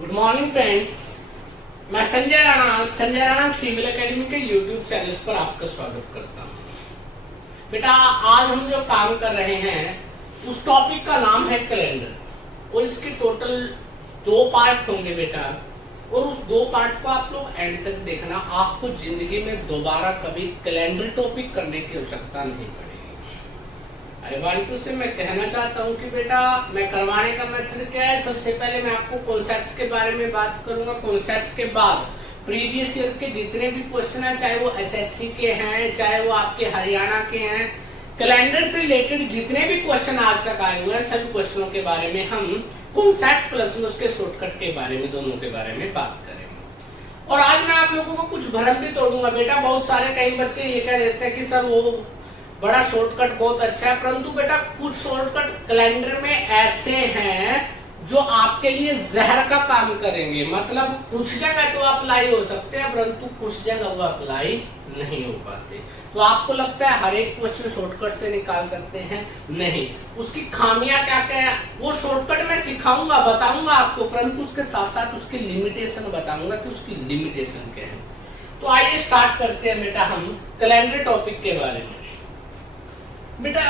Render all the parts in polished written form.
Good morning friends, मैं Sanjay Rana civil academy के YouTube channel पर आपका स्वागत करता हूँ। बेटा आज हम जो काम कर रहे हैं उस टॉपिक का नाम है कैलेंडर और इसके टोटल 2 पार्ट होंगे बेटा, और उस 2 पार्ट को आप लोग एंड तक देखना। आपको जिंदगी में दोबारा कभी कैलेंडर टॉपिक करने की आवश्यकता नहीं पड़ेगी। आई वांट टू से मैं कहना चाहता हूँ कि बेटा मैं करवाने का मेथड क्या है। सबसे पहले मैं आपको कॉन्सेप्ट के बारे में बात करूंगा। कॉन्सेप्ट के बाद प्रीवियस ईयर के जितने भी क्वेश्चन हैं, चाहे वो एसएससी के हैं, चाहे वो आपके हरियाणा के हैं, कैलेंडर से रिलेटेड जितने भी क्वेश्चन आज तक आए हुए हैं सभी क्वेश्चनों के बारे में हम कॉन्सेप्ट प्लस में उसके शॉर्टकट के बारे में, दोनों के बारे में बात करेंगे। और आज मैं आप लोगों को कुछ भ्रम भी तोड़ूंगा बेटा। बहुत सारे कई बच्चे ये कह देते हैं कि सर वो बड़ा शॉर्टकट बहुत अच्छा है, परंतु बेटा कुछ शॉर्टकट कैलेंडर में ऐसे हैं जो आपके लिए जहर का काम करेंगे। मतलब कुछ जगह तो अप्लाई हो सकते हैं परंतु कुछ जगह वो अप्लाई नहीं हो पाते। तो आपको लगता है हर एक क्वेश्चन शॉर्टकट से निकाल सकते हैं, नहीं। उसकी खामियां क्या क्या है वो शॉर्टकट में सिखाऊंगा, बताऊंगा आपको, परंतु उसके साथ साथ उसकी लिमिटेशन बताऊंगा कि उसकी लिमिटेशन क्या है। तो आइए स्टार्ट करते हैं बेटा हम कैलेंडर टॉपिक के बारे में। बेटा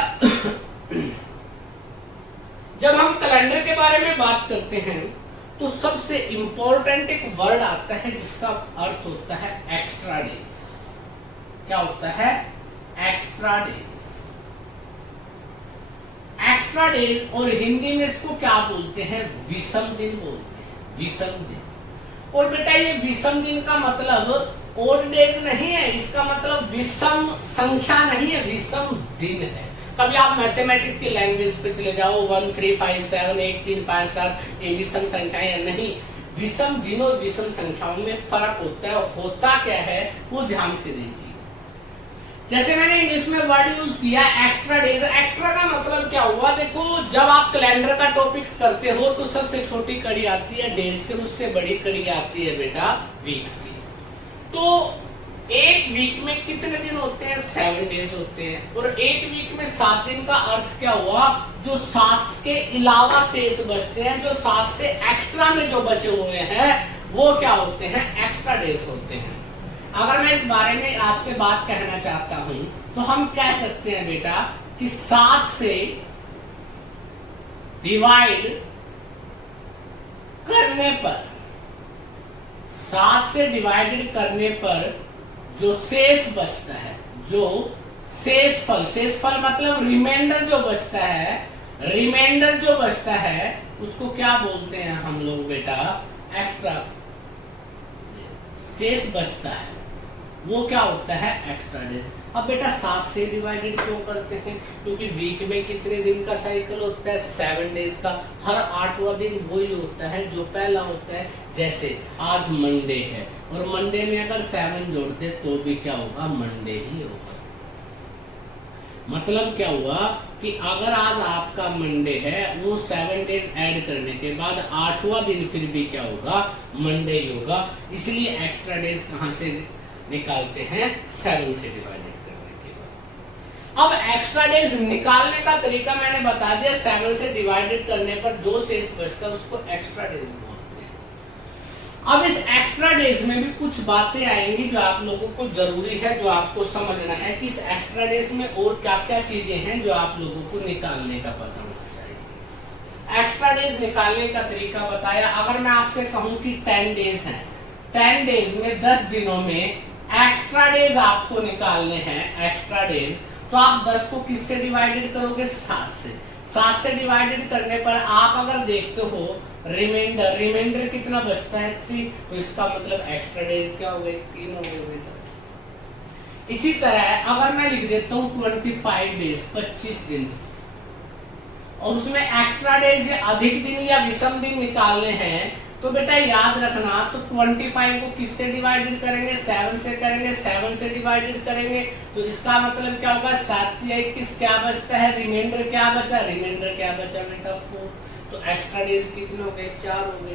जब हम कैलेंडर के बारे में बात करते हैं तो सबसे इंपॉर्टेंट एक वर्ड आता है जिसका अर्थ होता है एक्स्ट्रा डेज। क्या होता है? Extra days. एक्स्ट्रा डेज और हिंदी में इसको क्या बोलते हैं? विषम दिन बोलते हैं, विषम दिन। और बेटा ये विषम दिन का मतलब ओड डेज नहीं है, इसका मतलब विषम संख्या नहीं है, विषम दिन है। कभी आप मैथमेटिक्स की लैंग्वेज पे चले जाओ 1 3 5 7 8 3 5 7 ये विषम संख्याएं नहीं। विषम दिन और विषम संख्याओं में फर्क होता है। होता क्या है वो ध्यान से देखिए। जैसे मैंने इंग्लिश में वर्ड यूज किया एक्स्ट्रा डेज। एक्स्ट्रा का मतलब क्या हुआ? देखो जब आप कैलेंडर का टॉपिक करते हो तो सबसे छोटी कड़ी आती है डेज की, उससे बड़ी कड़ी आती है बेटा वीक्स की। तो एक वीक में कितने दिन होते हैं? 7 डेज होते हैं। और एक वीक में 7 दिन का अर्थ क्या हुआ? जो 7 के अलावा शेष बचते हैं, जो 7 से एक्स्ट्रा में जो बचे हुए हैं वो क्या होते हैं? एक्स्ट्रा डेज होते हैं। अगर मैं इस बारे में आपसे बात कहना चाहता हूं तो हम कह सकते हैं बेटा कि 7 से डिवाइड करने पर, 7 से डिवाइडेड करने पर जो शेष बचता है, जो शेषफल मतलब रिमाइंडर जो बचता है, रिमाइंडर जो बचता है उसको क्या बोलते हैं हम लोग बेटा? एक्स्ट्रा। शेष बचता है वो क्या होता है? Extra days. अब बेटा 7 से डिवाइडेड क्यों करते हैं? क्योंकि वीक में कितने दिन का साइकिल होता है? 7 डेज का। हर 8वां दिन वही होता है जो पहला होता है। जैसे आज मंडे है और मंडे में अगर 7 जोड़ दे तो भी क्या होगा? मंडे ही होगा। मतलब क्या हुआ कि अगर आज आपका मंडे है वो 7 डेज ऐड करने के बाद 8वां दिन फिर भी क्या होगा? मंडे ही होगा। इसलिए एक्स्ट्रा डेज कहां से निकालते हैं? 7 से डिवाइडेड करने के बाद। अब एक्स्ट्रा डेज निकालने का तरीका मैंने बता दिया। 7 से डिवाइडेड करने पर जो शेष बचता है उसको एक्स्ट्रा डेज बोलते हैं। अब इस एक्स्ट्रा डेज में भी कुछ बातें आएंगी जो आप लोगों को जरूरी है, जो आपको समझना है कि इस एक्स्ट्रा डेज में और क्या क्या चीजें हैं जो आप लोगों को निकालने का पता होना चाहिए। एक्स्ट्रा डेज निकालने का तरीका बताया। अगर मैं आपसे कहूं कि 10 डेज हैं, 10 डेज में 10 दिनों में एक्स्ट्रा डेज आपको निकालने हैं, एक्स्ट्रा डेज, तो आप 10 को किससे डिवाइडेड करोगे? 7 से। 7 से डिवाइडेड करने पर आप अगर देखते हो रिमाइंडर कितना बचता है? 3। तो इसका मतलब एक्स्ट्रा डेज क्या हो गए? 3 हो गए बेटा। इसी तरह अगर मैं लिख देता हूँ 25 डेज, 25 दिन, और उसमें एक्स्ट्रा डेज अधिक दिन या विषम दिन निकालने हैं तो बेटा याद रखना, तो 25 को किससे डिवाइडेड करेंगे? 7 से करेंगे। 7 से डिवाइडेड करेंगे तो इसका मतलब क्या होगा? 7 या 21 क्या बचता है? रिमाइंडर क्या बचा? रिमाइंडर क्या बचा बेटा? 4। तो एक्स्ट्रा डेज कितने हो गए? 4 हो गए।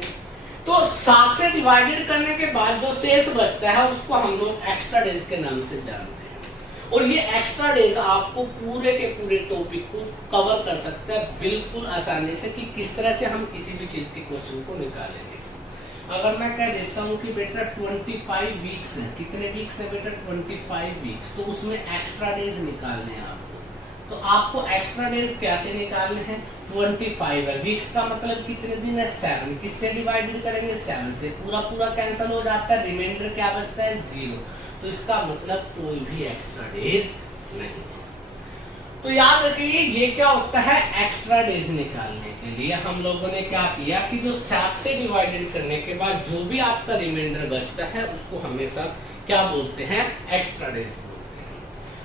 तो 7 से डिवाइडेड करने के बाद जो शेष बचता है उसको हम लोग एक्स्ट्रा डेज के नाम से जानते हैं। और ये एक्स्ट्रा डेज आपको पूरे के पूरे टॉपिक को कवर कर सकता है बिल्कुल आसानी से कि किस तरह से हम किसी भी चीज के क्वेश्चन को निकालेंगे। अगर मैं कह देता हूँ कि बेटा 25 वीक्स हैं, कितने वीक्स है बेटा 25 वीक्स, तो उसमें एक्स्ट्रा डेज निकालने हैं आपको। तो आपको एक्स्ट्रा डेज कैसे निकालने हैं, 25 है, वीक्स का मतलब कितने दिन है 7, किससे डिवाइडेड करेंगे 7 से, पूरा पूरा कैंसिल हो जाता है, रिमाइंडर क्या बचता है 0, तो इसका मतलब कोई भी एक्स्ट्रा डेज नहीं है। तो याद रखिए ये क्या होता है, एक्स्ट्रा डेज निकालने के लिए हम लोगों ने क्या किया कि जो 7 से डिवाइडेड करने के बाद जो भी आपका रिमाइंडर बचता है उसको हमेशा क्या बोलते हैं, एक्स्ट्रा डेज बोलते हैं।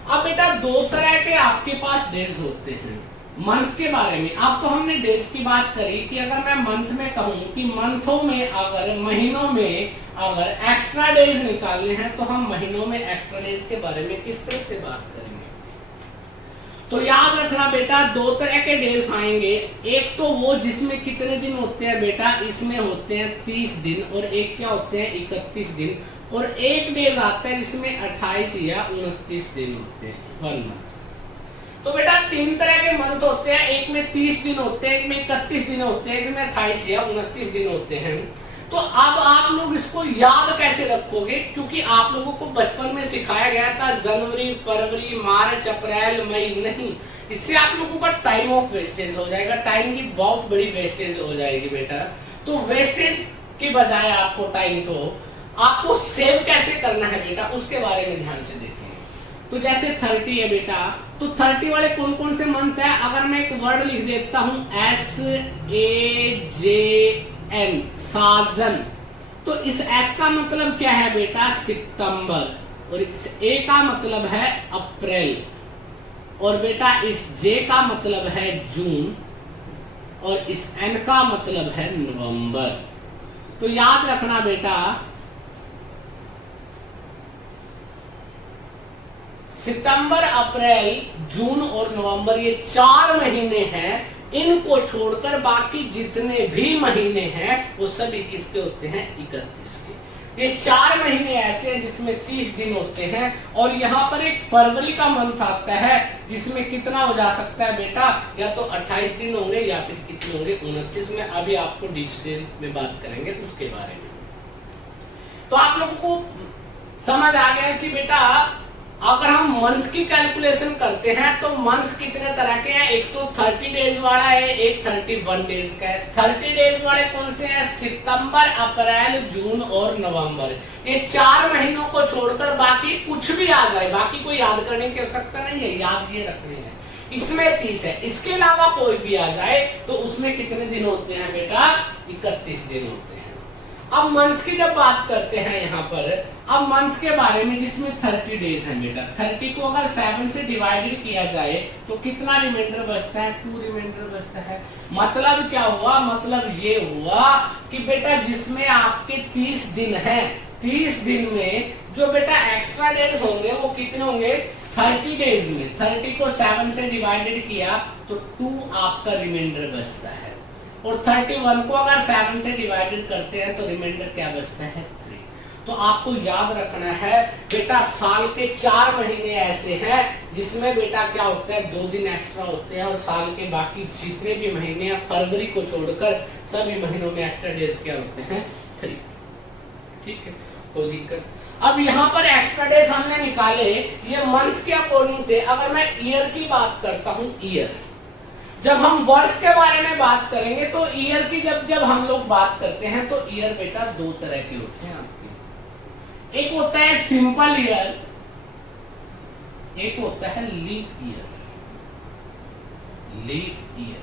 अब बेटा दो तरह के आपके पास डेज होते हैं मंथ के बारे में। अब तो हमने डेज की बात करी कि अगर मैं मंथ में कहूं कि मंथों में अगर महीनों में अगर एक्स्ट्रा डेज निकालने हैं तो हम महीनों में एक्स्ट्रा डेज के बारे में किस तरह से बात करेंगे। तो याद रखना बेटा दो तरह के डेज आएंगे, एक तो वो जिसमें कितने दिन होते हैं बेटा, इसमें होते हैं 30 दिन, और एक क्या होते हैं 31 दिन, और एक डेज आता है जिसमें 28 या 29 दिन होते हैं, 1 मंथ। तो बेटा 3 तरह के मंथ होते हैं, एक में 30 दिन होते हैं, एक में 31 दिन होते हैं, एक में 28 या 29 दिन होते हैं। तो अब आप लोग इसको याद कैसे रखोगे, क्योंकि आप लोगों को बचपन में सिखाया गया था जनवरी, फरवरी, मार्च, अप्रैल, मई, नहीं, इससे आप लोगों का टाइम ऑफ वेस्टेज हो जाएगा, टाइम की बहुत बड़ी वेस्टेज हो जाएगी बेटा। तो वेस्टेज के बजाय आपको टाइम को आपको सेव कैसे करना है बेटा, उसके बारे में ध्यान से देखें। तो जैसे 30 है बेटा, तो 30 वाले कौन कौन से मंथ है, अगर मैं एक वर्ड लिख देता हूं SAJN, साजन, तो इस S का मतलब क्या है बेटा सितंबर, और इस A का मतलब है अप्रैल, और बेटा इस J का मतलब है जून, और इस N का मतलब है नवंबर। तो याद रखना बेटा सितंबर, अप्रैल, जून और नवंबर ये 4 महीने हैं, इनको छोड़कर बाकी जितने भी महीने हैं वो सभी किसके होते हैं 31 के। ये 4 महीने ऐसे हैं जिसमें 30 दिन होते हैं, और यहाँ पर एक फरवरी का मंथ आता है जिसमें कितना हो जा सकता है बेटा, या तो 28 दिन होंगे या फिर कितने होंगे 29 में, अभी आपको डिटेल में बात करेंगे उसके बारे में। तो आप लोगों को समझ आ गया कि बेटा अगर हम मंथ की कैलकुलेशन करते हैं तो मंथ कितने तरह के हैं, एक तो 30 डेज वाला है, एक 31 डेज का है। 30 डेज वाले कौन से हैं, सितंबर, अप्रैल, जून और नवंबर, ये 4 महीनों को छोड़कर बाकी कुछ भी आ जाए, बाकी कोई याद करने की आवश्यकता नहीं है, याद ये रखने हैं। इसमें 30 है, इसके अलावा कोई भी आ जाए तो उसमें कितने दिन होते हैं बेटा, 31 दिन होते हैं। अब मंथ की जब बात करते हैं यहाँ पर, अब मंथ के बारे में जिसमें 30 डेज है बेटा, 30 को अगर 7 से डिवाइडेड किया जाए तो कितना रिमाइंडर बचता है, 2 रिमाइंडर बचता है। मतलब क्या हुआ, मतलब ये हुआ कि बेटा जिसमें आपके 30 दिन है, 30 दिन में जो बेटा एक्स्ट्रा डेज होंगे वो कितने होंगे, 30 डेज में 30 को 7 से डिवाइडेड किया तो 2 आपका रिमाइंडर बचता है, और 31 को अगर 7 से डिवाइडेड करते हैं तो रिमाइंडर क्या बचता है 3। तो आपको याद रखना है बेटा साल के 4 महीने ऐसे हैं जिसमें बेटा क्या होता है 2 दिन एक्स्ट्रा होते हैं, और साल के बाकी जितने भी महीने हैं फरवरी को छोड़कर सभी महीनों में एक्स्ट्रा डेज क्या होते हैं 3। ठीक है, कोई दिक्कत। अब यहाँ पर एक्स्ट्रा डेज हमने निकाले, ये मंथ के अकॉर्डिंग थे। अगर मैं ईयर की बात करता हूँ, ईयर, जब हम वर्ष के बारे में बात करेंगे तो ईयर की जब हम लोग बात करते हैं तो ईयर बेटा 2 तरह के होते हैं आपके, एक होता है सिंपल ईयर, एक होता है लीप ईयर। लीप ईयर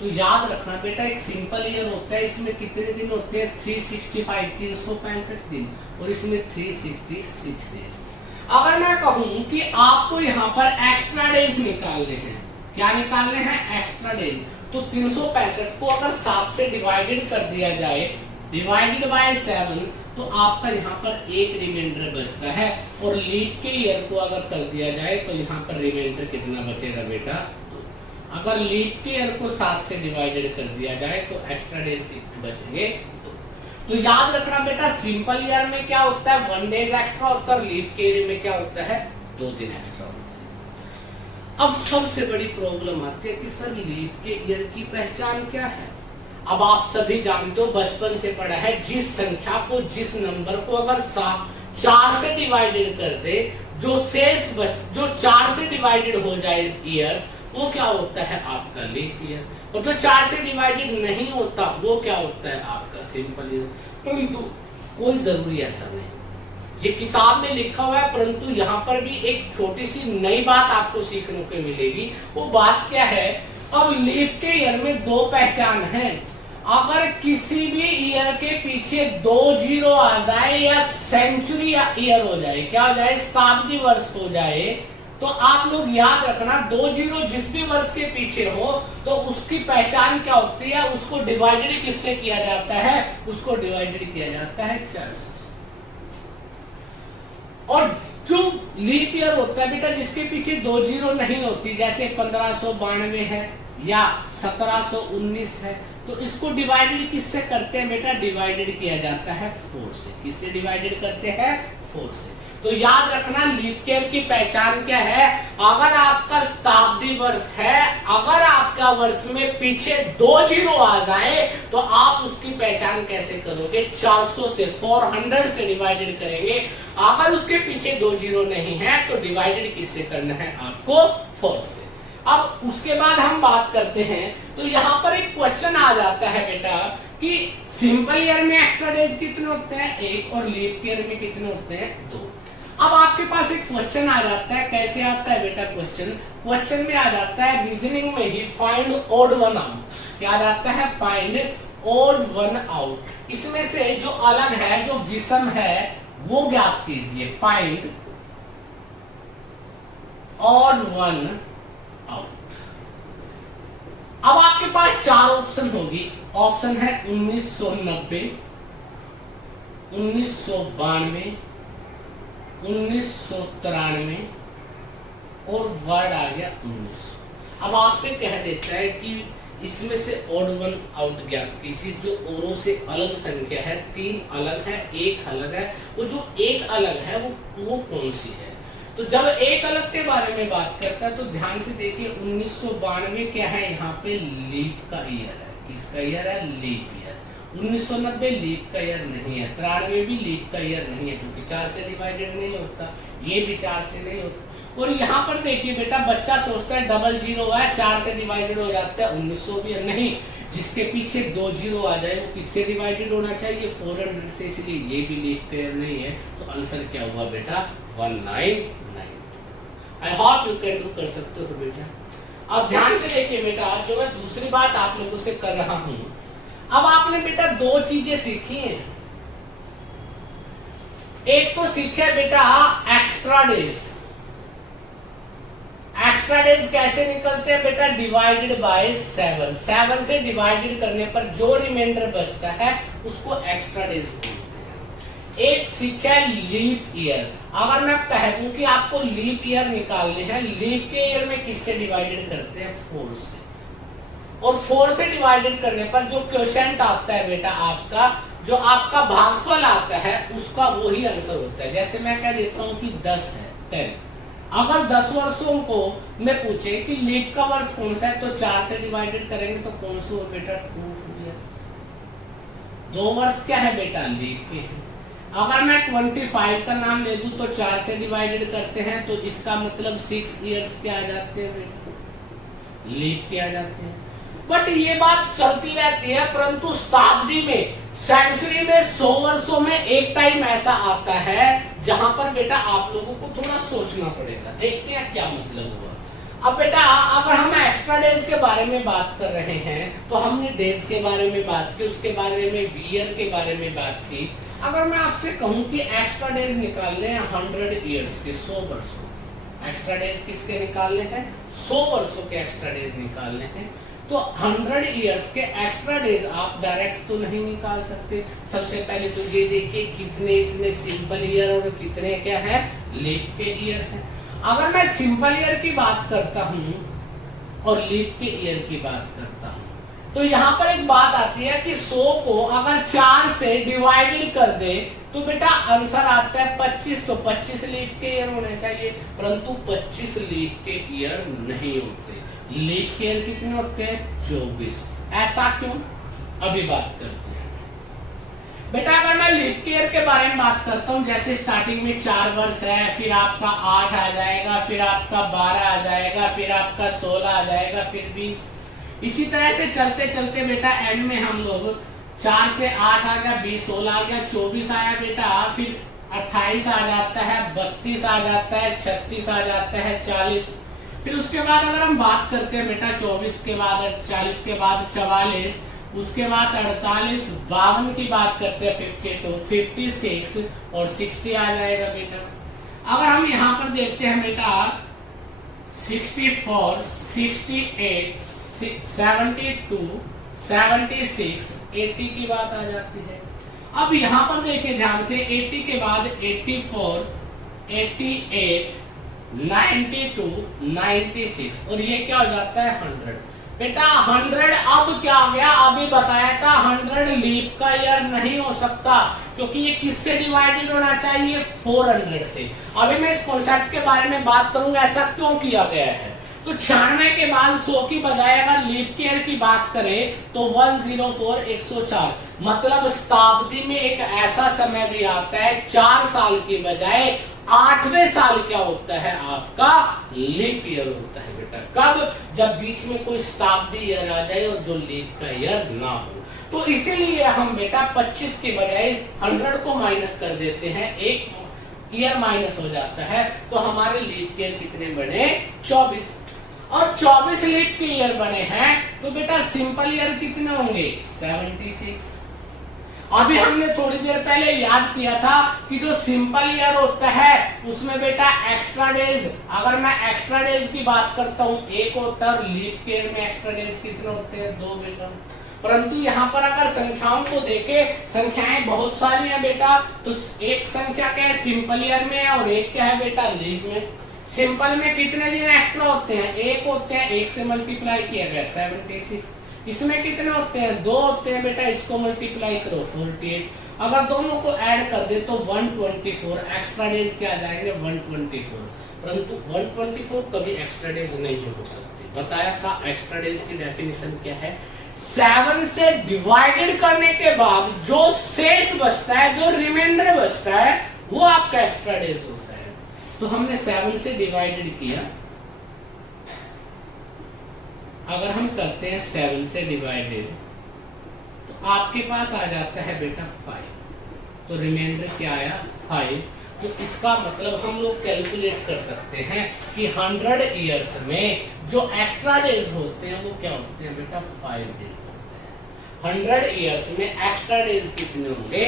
तो याद रखना बेटा, एक सिंपल ईयर होता है, इसमें कितने दिन होते हैं 365, 365 दिन, और इसमें 366 डेज। अगर मैं कहूं कि आपको यहाँ पर एक्स्ट्रा डेज निकालने हैं, क्या निकालने हैं एक्स्ट्रा डेज, तो 365 को अगर 7 से डिवाइडेड कर दिया जाए, डिवाइडेड बाय 7, तो आपका यहाँ पर एक रिमाइंडर बचता है, और लीप के ईयर को अगर कर दिया जाए तो यहाँ पर रिमाइंडर कितना बचेगा बेटा, अगर लीप के ईयर को 7 से डिवाइडेड कर दिया जाए तो एक्स्ट्रा डेज कितने बचेंगे। तो याद रखना बेटा सिंपल ईयर में क्या होता है 1 डेज एक्स्ट्रा होता है, और लीप के ईयर में क्या होता है 2 दिन एक्स्ट्रा होता है। अब सबसे बड़ी प्रॉब्लम आती है कि सर लीप के ईयर की पहचान क्या है। अब आप सभी जानते हो, बचपन से पढ़ा है, जिस संख्या को, जिस नंबर को अगर 4 से डिवाइडेड कर दे, जो शेष बच, जो 4 से डिवाइडेड हो जाए ईयर्स, वो क्या होता है आपका लीप ईयर। और जो 4 से डिवाइडेड नहीं होता वो क्या होता है आपका सिंपल ईयर। परंतु कोई जरूरी ऐसा नहीं, ये किताब में लिखा हुआ है, परंतु यहाँ पर भी एक छोटी सी नई बात आपको सीखने को मिलेगी। वो बात क्या है, अब लीप के ईयर में 2 पहचान है। अगर किसी भी ईयर के पीछे 2 जीरो आ जाए या सेंचुरी ईयर हो जाए, क्या हो जाए, शताब्दी वर्ष हो जाए, तो आप लोग याद रखना 2 जीरो जिस भी वर्ष के पीछे हो तो उसकी पहचान क्या होती है, उसको डिवाइडेड किससे किया जाता है, उसको डिवाइडेड किया जाता है 4 से। और जो लीप ईयर होता है बेटा, जिसके पीछे 2 जीरो नहीं होती, जैसे 1592 है या 1719 है, तो इसको डिवाइडेड किससे करते हैं बेटा, डिवाइडेड किया जाता है 4 से। किससे डिवाइडेड करते हैं, 4 से। तो याद रखना लीप ईयर की पहचान क्या है, अगर आपका शताब्दी वर्ष है, अगर आपका वर्ष में पीछे 2 जीरो आ जाए तो आप उसकी पहचान कैसे करोगे, 400 से, 400 से डिवाइडेड करेंगे। अगर उसके पीछे 2 जीरो नहीं है तो डिवाइडेड किससे करना है आपको, 4 से। अब उसके बाद हम बात करते हैं, तो यहाँ पर एक क्वेश्चन आ जाता है बेटा कि सिंपल ईयर में एक्स्ट्रा डेज कितने होते हैं, 1, और लीप ईयर में कितने होते हैं, 2। अब आपके पास एक क्वेश्चन आ जाता है, कैसे आता है बेटा क्वेश्चन में आ जाता है रीजनिंग में ही, फाइंड ऑड वन आउट। क्या आ जाता है, फाइंड ऑड वन आउट। इसमें से जो अलग है, जो विषम है, वो ज्ञात कीजिए। Find odd one out. अब आपके पास 4 ऑप्शन होगी। ऑप्शन है 1990, 1992, 1993 और वर्ड आ गया 1900। अब आपसे कह देता है कि इसमें से ऑड वन आउट ज्ञात कीजिए। जो औरों से अलग संख्या है, 3 अलग है, 1 अलग है, वो जो 1 अलग है वो कौन सी है। तो जब 1 अलग के बारे में बात करता है तो ध्यान से देखिए, 1992 क्या है, यहाँ पे लीप का ईयर है। किसका ईयर है, लीप ईयर। 1990 लीप का ईयर नहीं है, 93 भी लीप का ईयर नहीं है, क्योंकि 4 से डिवाइडेड नहीं होता, ये भी 4 से नहीं होता। और यहाँ पर देखिए बेटा, बच्चा सोचता है डबल जीरो है, 4 से डिवाइडेड हो जाता है, 1900 भी नहीं। जिसके पीछे 2 जीरो आ जाए वो किससे डिवाइडेड होना चाहिए, 400 से, इसलिए ये भी लीप का ईयर नहीं है। तो आंसर क्या हुआ बेटा, 199। I hope you can do, कर सकते हो बेटा। अब ध्यान से देखिए बेटा, जो मैं दूसरी बात आप लोगों से कर रहा हूं, अब आपने बेटा 2 चीजें सीखी हैं। एक तो सीखा बेटा एक्स्ट्रा डेज। एक्स्ट्रा डेज कैसे निकलते हैं बेटा, डिवाइडेड बाय 7। 7 से डिवाइडेड करने पर जो रिमाइंडर बचता है उसको एक्स्ट्रा डेज बोलते हैं। एक सीखा लीप ईयर। अगर मैं कह दूं कि आपको लीप ईयर निकालने हैं, लीप के ईयर में किससे डिवाइडेड करते हैं, 4 से। और 4 से डिवाइडेड करने पर जो क्वोशिएंट आता है बेटा आपका, जो आपका भागफल आता है, उसका वही आंसर होता है। जैसे मैं कह देता हूं कि 10 है, 10। अगर 10 वर्षों को मैं पूछे कि लीप का वर्ष कौन सा है, तो 4 से डिवाइडेड करेंगे तो कौन सा हो बेटा, 2 इयर्स। 2 वर्ष क्या है बेटा, लीप के हैं। अगर मैं 25 का नाम ले दूं तो 4 से डिवाइडेड करते हैं, तो इसका मतलब 6 इयर्स के आ जाते हैं बेटा, लीप के आ जाते हैं। बट ये बात चलती रहती है, परंतु शताब्दी में, सेंचुरी में, 100 वर्षों में एक टाइम ऐसा आता है जहां पर बेटा आप लोगों को थोड़ा सोचना पड़ेगा। देखते हैं क्या मतलब हुआ। अब बेटा अगर हम एक्स्ट्रा डेज के बारे में बात कर रहे हैं, तो हमने डेज के बारे में बात की, उसके बारे में ईयर के बारे में बात की। अगर मैं आपसे कहूं कि एक्स्ट्रा डेज निकालने हैं 100 इयर्स के, 100 वर्षों, एक्स्ट्रा डेज किसके निकालने हैं, 100 वर्षों के एक्स्ट्रा डेज निकालने हैं, तो 100 इयर्स के एक्स्ट्रा डेज आप डायरेक्ट तो नहीं निकाल सकते। सबसे पहले तो ये देखिए कितने इसमें सिंपल ईयर और कितने क्या है, लीप के ईयर है। अगर मैं सिंपल ईयर की बात करता हूं और लीप के ईयर की बात करता हूं, तो यहाँ पर एक बात आती है कि 100 को अगर 4 से डिवाइडेड कर दे तो बेटा आंसर आता है 25। तो 25 लीप के ईयर होने चाहिए, परंतु 25 लीप के ईयर नहीं होते। लीप ईयर कितने होते हैं, 24। ऐसा क्यों, अभी बात करते हैं बेटा। अगर मैं लीप ईयर के बारे में बात करता हूं, जैसे स्टार्टिंग में 4 वर्ष है, फिर आपका 8 आ जाएगा, फिर आपका 12 आ जाएगा, फिर आपका 16 आ जाएगा, फिर 20, इसी तरह से चलते चलते बेटा एंड में हम लोग 4 से 8 आ गया, 20, 16 आ गया, 24 आया बेटा, फिर 28 आ जाता है, 32 आ जाता है, 36 आ जाता है, 40, फिर उसके बाद अगर हम बात करते हैं बेटा 24 के बाद 40 के बाद 44, उसके बाद 48, 52 की बात करते हैं 52, 56 और 60 आ जाएगा बेटा। अगर हम यहाँ पर देखते हैं बेटा 64, 68, 72, 76, 80 की बात आ जाती है। अब यहाँ पर देखिए ध्यान से 80 के बाद 84, 88, 92, 96 और ये क्या हो जाता है 100 बेटा। 100 अब क्या आ गया, अभी बताया था 100 लीप का ईयर नहीं हो सकता, क्योंकि ये किससे डिवाइडेड होना चाहिए 400 से। अभी मैं इस कॉन्सेप्ट के बारे में बात करूंगा ऐसा क्यों किया गया है। तो 96 के बाद 100 की बजाय अगर लीप ईयर की बात करें तो 104, 104, मतलब शताब्दी में एक ऐसा समय भी आता है 4 साल की बजाय 8वें साल क्या होता है आपका लीप ईयर होता है बेटा। कब, जब बीच में कोई शताब्दी ईयर आ जाए और जो लीप का ईयर ना हो। तो इसीलिए हम बेटा 25 के बजाय 100 को माइनस कर देते हैं, एक ईयर माइनस हो जाता है, तो हमारे लीप ईयर कितने बने 24, और 24 लीप के ईयर बने हैं तो बेटा सिंपल ईयर कितने होंगे 76। अभी हमने थोड़ी देर पहले याद किया था कि जो सिंपल ईयर होता है उसमें बेटा एक्स्ट्रा डेज, अगर मैं एक्स्ट्रा डेज की बात करता हूं 1 होता है, और लीप ईयर में एक्स्ट्रा डेज कितने होते हैं 2 बेटा। परंतु यहाँ पर अगर संख्याओं को देखें, संख्याएं बहुत सारी हैं बेटा, तो एक संख्या क्या है सिंपल ईयर में और एक क्या है बेटा लीप में। सिंपल में कितने दिन एक्स्ट्रा होते हैं 1 होते हैं, 1 से मल्टीप्लाई किया गया 76। इसमें कितने होते हैं 2 होते हैं बेटा, इसको मल्टीप्लाई करो 48। अगर दोनों को ऐड कर दे तो 124, एक्स्ट्रा डेज क्या आ जाएंगे 124। परंतु 124 कभी एक्स्ट्रा डेज नहीं हो सकती। बताया था एक्स्ट्रा डेज की डेफिनेशन क्या है, 7 से डिवाइडेड करने के बाद जो शेष बचता है, जो रिमाइंडर बचता है, वो आपका एक्स्ट्रा डेज होता है। तो हमने 7 से डिवाइडेड किया, अगर हम करते हैं 7 से डिवाइडेड तो आपके पास आ जाता है बेटा 5, तो रिमाइंडर क्या आया 5। तो इसका मतलब हम लोग कैलकुलेट कर सकते हैं कि 100 इयर्स में जो एक्स्ट्रा डेज होते हैं वो क्या होते हैं बेटा 5 डेज होते हैं। 100 इयर्स में एक्स्ट्रा डेज कितने होंगे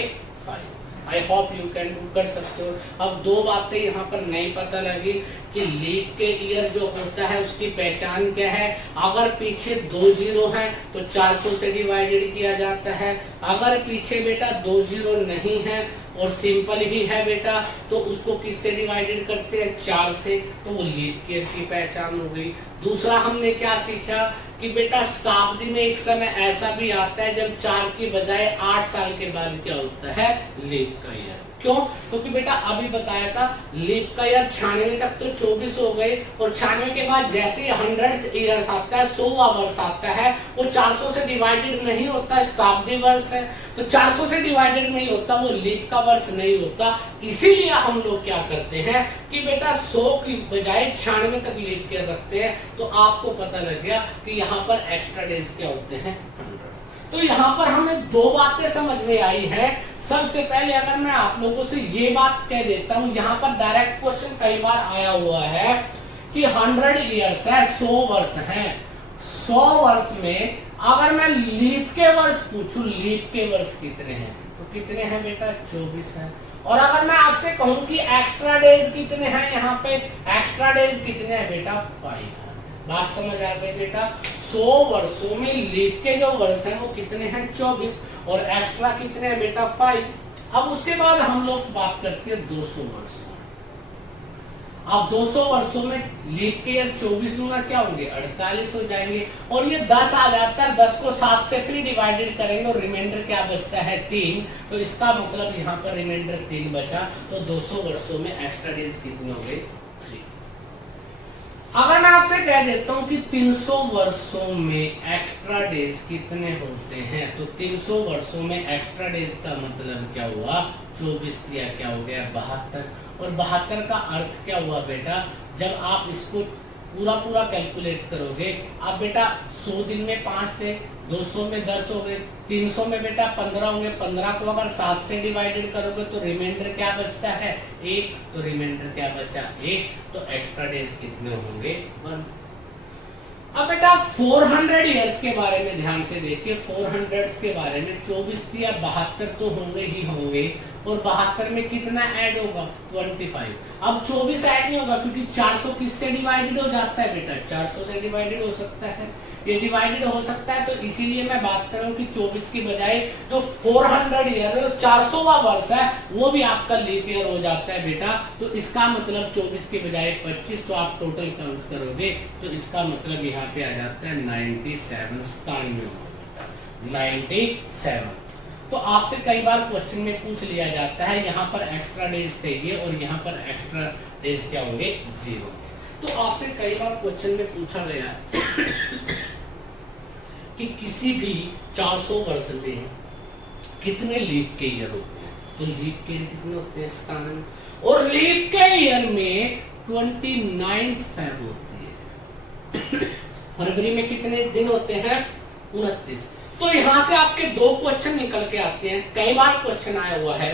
5। I hope you can do, कर सकते हो। अब 2 बातें यहाँ पर नहीं पता लगी कि लीप के ईयर जो होता है उसकी पहचान क्या है। अगर पीछे 2 जीरो हैं तो 400 से डिवाइडेड किया जाता है, अगर पीछे बेटा 2 जीरो नहीं है और सिंपल ही है बेटा तो उसको किससे डिवाइडेड करते हैं 4 से, तो वो लीप ईयर की पहचान हो गई। दूसरा हमने क्या सीखा कि बेटा शताब्दी में एक समय ऐसा भी आता है जब 4 की बजाय 8 साल के बाद क्या होता है लीप का ईयर। क्यों, क्योंकि बेटा अभी बताया था लीप का ईयर 96 तक तो 24 हो गए, और 96 के बाद जैसे 100 ईयर्स आता है 100वां वर्ष आता है, वो 400 से डिवाइडेड नहीं होता, शताब्दी वर्ष है तो 400 से डिवाइडेड नहीं होता, वो लीप का वर्ष नहीं होता। इसीलिए हम लोग क्या करते हैं कि बेटा 100 की बजाय 96 तक लीप ईयर रखते हैं। तो आपको पता लग गया कि यहाँ पर एक्स्ट्रा डेज क्या होते हैं 100। तो यहाँ पर हमें 2 बातें समझ में आई है। सबसे पहले अगर मैं आप लोगों से ये बात कह देता हूं, यहाँ पर डायरेक्ट क्वेश्चन कई बार आया हुआ है कि 100 इयर्स है 100 वर्ष है, 100 वर्ष में अगर मैं लीप के वर्ष पूछूं लीप के वर्ष कितने हैं तो कितने हैं बेटा 24 है। और अगर मैं आपसे कहूं कि एक्स्ट्रा डेज कितने हैं, यहाँ पे एक्स्ट्रा डेज कितने हैं बेटा 5 है। बात समझ आ गई बेटा। 100 वर्षों में लीप के जो वर्ष हैं वो कितने हैं 24 और एक्स्ट्रा कितने हैं बेटा 5। अब उसके बाद हम लोग बात करते हैं 200 वर्षों। अब 200 वर्षों में लीप के ईयर 24 दूना क्या होंगे 48 हो जाएंगे, और ये 10 आ जाता है, 10 को 7 से फिर डिवाइडेड करेंगे और रिमाइंडर क्या बचता है 3। तो इसका मतलब यहाँ पर रिमाइंडर 3 बचा। तो 200 वर्षों में एक्स्ट्रा डेज कितने हो गए 3। अगर मैं आपसे कह देता हूं कि 300 वर्षों में एक्स्ट्रा डेज कितने होते हैं, तो 300 वर्षों में एक्स्ट्रा डेज का मतलब क्या हुआ, 24 दिया क्या हो गया 72। और 72 का अर्थ क्या हुआ बेटा, जब आप इसको पूरा पूरा कैलकुलेट करोगे, आप बेटा 100 दिन में 5 थे, 200 में 10 हो गए, 300 में बेटा 15 होंगे, 15 को अगर 7 से डिवाइडेड करोगे तो रिमाइंडर क्या बचता है 1, तो रिमाइंडर क्या बचा 1, तो एक्स्ट्रा डेज कितने होंगे 1। अब बेटा 400 इयर्स के बारे में ध्यान से देखिए, 400 के बारे में 24 या 72 तो होंगे ही होंगे, और 72 में कितना ऐड होगा 25। अब 24 ऐड नहीं होगा क्योंकि 400 किससे डिवाइडेड हो जाता है बेटा, 400 से डिवाइडेड हो सकता है, ये डिवाइडेड हो सकता है, तो इसीलिए मैं बात कर रहा हूँ कि 24 की बजाय जो 400 ईयर है, 400वां वर्ष है, वो भी आपका लीप ईयर हो जाता है बेटा। तो इसका मतलब 24 की बजाय 25, तो आप टोटल काउंट करोगे तो इसका मतलब यहाँ पे आ जाता है 97, 97। तो आपसे कई बार क्वेश्चन में पूछ लिया जाता है, यहाँ पर एक्स्ट्रा डेज थे ये, और यहाँ पर एक्स्ट्रा डेज क्या होंगे 0। तो आपसे कई बार क्वेश्चन में पूछा गया कि किसी भी 400 वर्ष में कितने लीप के ईयर होते हैं, तो लीप के ईयर कितने होते हैं 97, और लीप के ईयर में 29 फेब होती है। फरवरी में कितने दिन होते हैं 29। तो यहां से आपके 2 क्वेश्चन निकल के आते हैं। कई बार क्वेश्चन आया हुआ है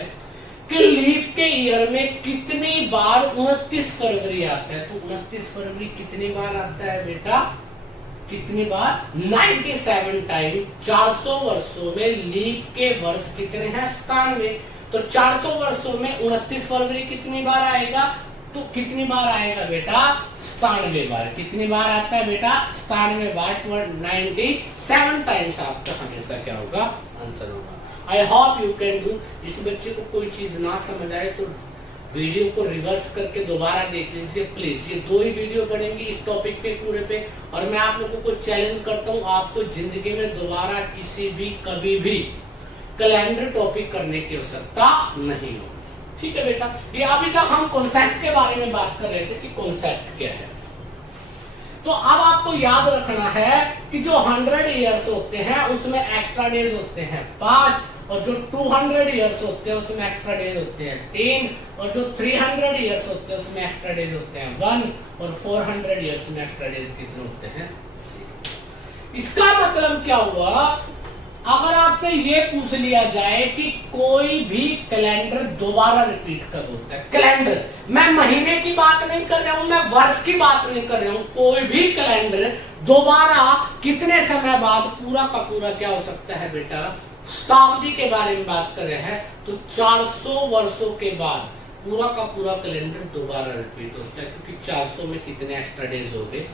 कि लीप के ईयर में कितनी बार 29 फरवरी आता है, तो 29 फरवरी कितनी बार आता है बेटा, कितनी बार 97 टाइम। 400 वर्षों में लीप के वर्ष कितने हैं 97, तो 400 वर्षों में 29 फरवरी कितनी बार आएगा, तो कितनी बार आएगा बेटा 97 बार। कितनी बार आता है बेटा 97 बार, 97 टाइम्स आपका हमेशा क्या होगा आंसर होगा। I hope you can do. जिस बच्चे को कोई चीज ना समझ आए तो वीडियो को रिवर्स करके दोबारा देख लीजिए प्लीज। ये 2 ही वीडियो बनेंगी इस टॉपिक पे पूरे पे, और मैं आप लोगों को चैलेंज करता हूँ, आपको जिंदगी में दोबारा किसी भी कभी भी कैलेंडर टॉपिक करने की आवश्यकता नहीं होगी। ठीक है बेटा, ये अभी तक हम कॉन्सेप्ट के बारे में बात कर रहे थे कि कॉन्सेप्ट क्या है। तो अब आपको याद रखना है कि जो 100 इयर्स होते हैं उसमें एक्स्ट्रा डेज होते हैं 5, और जो 200 इयर्स होते हैं उसमें एक्स्ट्रा डेज होते हैं 3, और जो 300 इयर्स होते हैं उसमें एक्स्ट्रा डेज होते हैं 1, और 400 इयर्स में एक्स्ट्रा डेज कितने होते हैं 6। इसका मतलब क्या हुआ, अगर आपसे ये पूछ लिया जाए कि कोई भी कैलेंडर दोबारा रिपीट कब होता है, कैलेंडर, मैं महीने की बात नहीं कर रहा हूं, मैं वर्ष की बात नहीं कर रहा हूं, कोई भी कैलेंडर दोबारा कितने समय बाद पूरा का पूरा क्या हो सकता है बेटा, शताब्दी के बारे में बात कर रहे हैं, तो 400 वर्षों के बाद पूरा का पूरा कैलेंडर दोबारा रिपीट होता है, क्योंकि 400 में कितने एक्स्ट्रा डेज हो गए।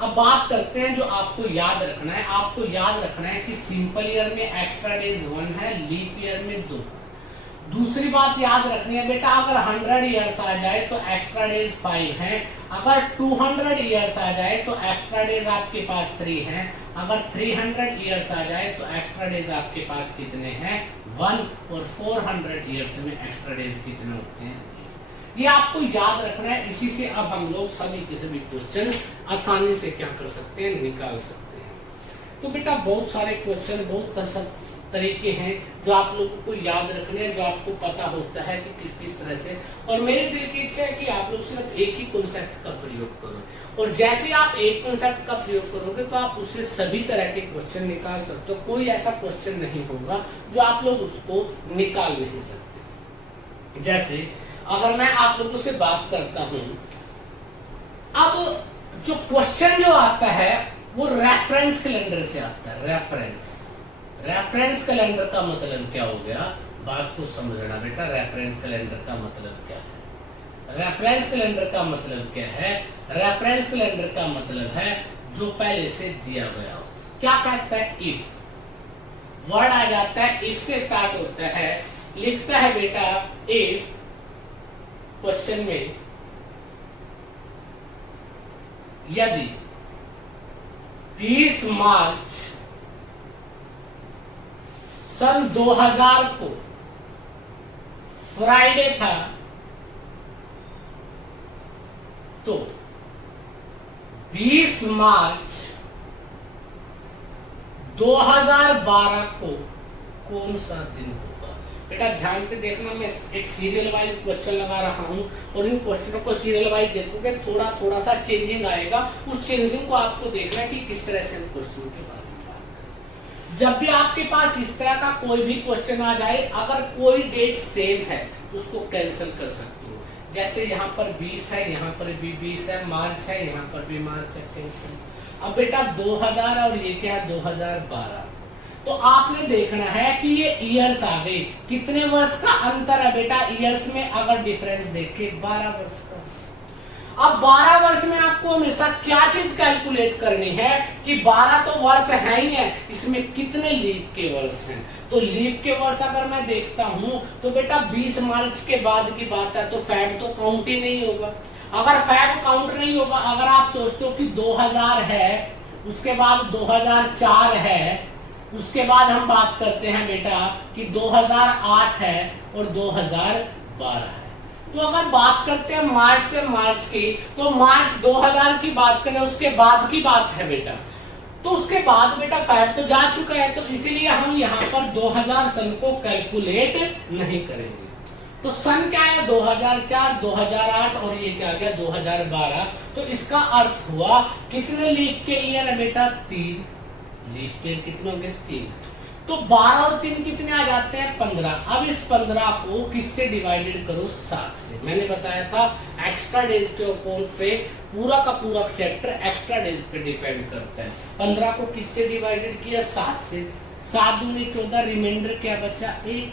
अब बात करते हैं जो आपको याद रखना है। आपको याद रखना है कि सिंपल ईयर में एक्स्ट्रा डेज 1 है, लीप ईयर में 2। दूसरी बात याद रखनी है बेटा, अगर 100 इयर्स आ जाए तो एक्स्ट्रा डेज 5 है, अगर 200 इयर्स आ जाए तो एक्स्ट्रा डेज आपके पास 3 है, अगर 300 इयर्स आ जाए तो एक्स्ट्रा डेज आपके पास कितने हैं 1, और 400 इयर्स में एक्स्ट्रा डेज कितने होते हैं 30। ये आपको याद रखना है। इसी से अब हम लोग सभी के सभी क्वेश्चन आसानी से क्या कर सकते हैं, निकाल सकते हैं। तो बेटा बहुत सारे क्वेश्चन, बहुत तरीके हैं जो आप लोगों को याद रखने हैं, जो आपको पता होता है कि किस किस तरह से। और मेरे दिल की इच्छा है कि आप लोग सिर्फ एक ही कॉन्सेप्ट का प्रयोग करो, और जैसे आप एक कॉन्सेप्ट का प्रयोग करोगे तो आप उससे सभी तरह के क्वेश्चन निकाल सकते हो। कोई ऐसा क्वेश्चन नहीं होगा जो आप लोग उसको निकाल नहीं सकते। जैसे अगर मैं आप लोगों से बात करता हूं, अब जो क्वेश्चन जो आता है वो रेफरेंस कैलेंडर से आता है। रेफरेंस कैलेंडर का मतलब क्या हो गया, बात को समझना बेटा। रेफरेंस कैलेंडर का मतलब क्या है, रेफरेंस कैलेंडर का मतलब क्या है, रेफरेंस कैलेंडर का मतलब है जो पहले से दिया गया हो। क्या कहता है, इफ वर्ड आ जाता है, इफ से स्टार्ट होता है, लिखता है बेटा इफ क्वेश्चन में यदि 30 मार्च सन 2000 को फ्राइडे था तो 20 मार्च 2012 को कौन सा दिन होगा? बेटा ध्यान से देखना, मैं एक सीरियल वाइज क्वेश्चन लगा रहा हूं और इन क्वेश्चनों को सीरियल वाइज देखोगे थोड़ा थोड़ा सा चेंजिंग आएगा, उस चेंजिंग को आपको देखना है कि किस तरह से क्वेश्चन के बारे में बात करें। जब भी आपके पास इस तरह का कोई भी क्वेश्चन आ जाए, अगर कोई डेट सेम है तो उसको कैंसिल कर सकते हो। जैसे यहाँ पर 20 है, यहाँ पर भी 20 है, मार्च है, यहाँ पर भी मार्च है, कैंसिल। अब बेटा 2000 और ये क्या है 2012, तो आपने देखना है कि ये ईयर्स आ गए, कितने वर्ष का अंतर है बेटा ईयर्स में? अगर डिफरेंस देखे 12 वर्ष का। अब 12 वर्ष में आपको हमेशा क्या चीज कैलकुलेट करनी है कि 12 तो वर्ष है ही है, इसमें कितने लीप के वर्ष हैं। तो लीप के वर्ष अगर मैं देखता हूं तो बेटा 20 मार्च के बाद की बात है, तो फैब तो काउंट ही नहीं होगा। अगर फैब काउंट नहीं होगा, अगर आप सोचते हो कि 2000 है, उसके बाद 2004 है, उसके बाद हम बात करते हैं बेटा कि 2008 है और 2012 है, तो अगर बात करते हैं मार्च से मार्च की, तो मार्च 2000 की बात करें उसके बाद की बात है बेटा, तो उसके बाद बेटा फैब तो जा चुका है, तो इसीलिए हम यहाँ पर 2000 सन को कैलकुलेट नहीं करेंगे। तो सन क्या है 2004, 2008 और ये क्या गया 2012। तो इसका अर्थ हुआ कितने लीप के ईयर है बेटा? 3 लीप ईयर कितने होंगे? 3। तो 12 और 3 कितने आ जाते हैं? 15। अब इस 15 को किससे डिवाइडेड करो? 7 से। मैंने बताया था एक्स्ट्रा डेज के अकाउंट पे पूरा का पूरा चैप्टर एक्स्ट्रा डेज पे डिपेंड करता है। 15 को किससे डिवाइडेड किया? 7 से। 7 दूनी 14, रिमाइंडर क्या बचा? 1।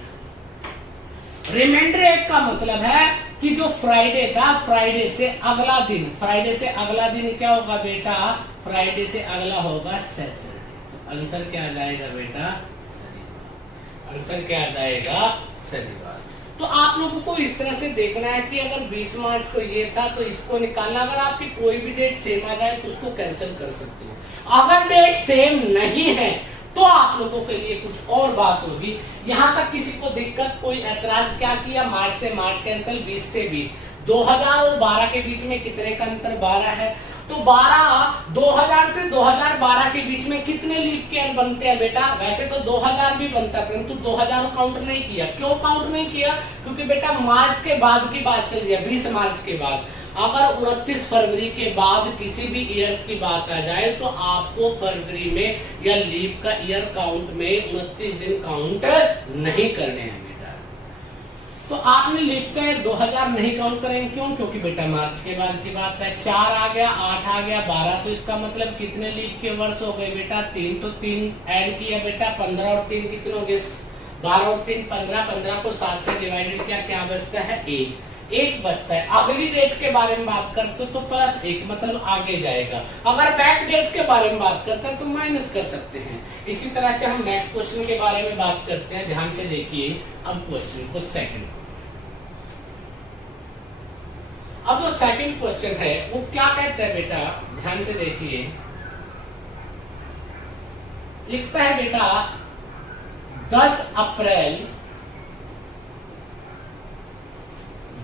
रिमाइंडर 1 का मतलब है कि जो फ्राइडे था, फ्राइडे से अगला दिन, फ्राइडे से अगला दिन क्या होगा बेटा? फ्राइडे से अगला होगा सैटरडे। तो आंसर क्या आ जाएगा बेटा? शनिवार। आंसर क्या आ जाएगा? शनिवार। तो आप लोगों को इस तरह से देखना है कि अगर 20 मार्च को ये था तो इसको निकालना। अगर आपकी कोई भी डेट सेम आ जाए तो उसको कैंसिल कर सकते हो। अगर डेट सेम नहीं है तो आप लोगों के लिए कुछ और बात होगी। यहां तक किसी को दिक्कत, कोई ऐतराज क्या किया? मार्च से मार्च कैंसिल, 20 से 20। 2000 और 12 के बीच में कितने का अंतर? 12 है। तो 2000 से 2012 के बीच में कितने लीप ईयर बनते हैं बेटा? वैसे तो 2000 भी बनता है, परंतु 2000 काउंट नहीं किया। क्यों काउंट नहीं किया? क्योंकि बेटा मार्च के बाद की बात चल रही है, 20 मार्च के बाद। अगर 29 फरवरी के बाद किसी भी ईयर्स की बात आ जाए तो आपको फरवरी में या लीप का ईयर काउंट में 29 दिन काउंट नहीं करने हैं बेटा। तो आपने लीप का ईयर 2000 नहीं काउंट करेंगे। क्यों? क्योंकि बेटा मार्च के बाद की बात है। 4 आ गया, 8 आ गया, 12, तो इसका मतलब कितने लीप के वर्ष हो गए बेटा? 3। तो 3 ऐड किया बेटा, 15 और 3 कितने हो गए? 12 और 3 15। 15 को 7 से डिवाइडेड किया, क्या बचता है? 1 बचता है। अगली डेट के बारे में बात करते तो +1 मतलब आगे जाएगा। अगर बैक डेट के बारे में बात करते हैं तो माइनस कर सकते हैं। इसी तरह से हम नेक्स्ट क्वेश्चन के बारे में बात करते हैं। ध्यान से देखिए अब क्वेश्चन को सेकंड। अब जो सेकंड क्वेश्चन है वो क्या कहता है बेटा? ध्यान से देखिए, लिखता है बेटा 10 अप्रैल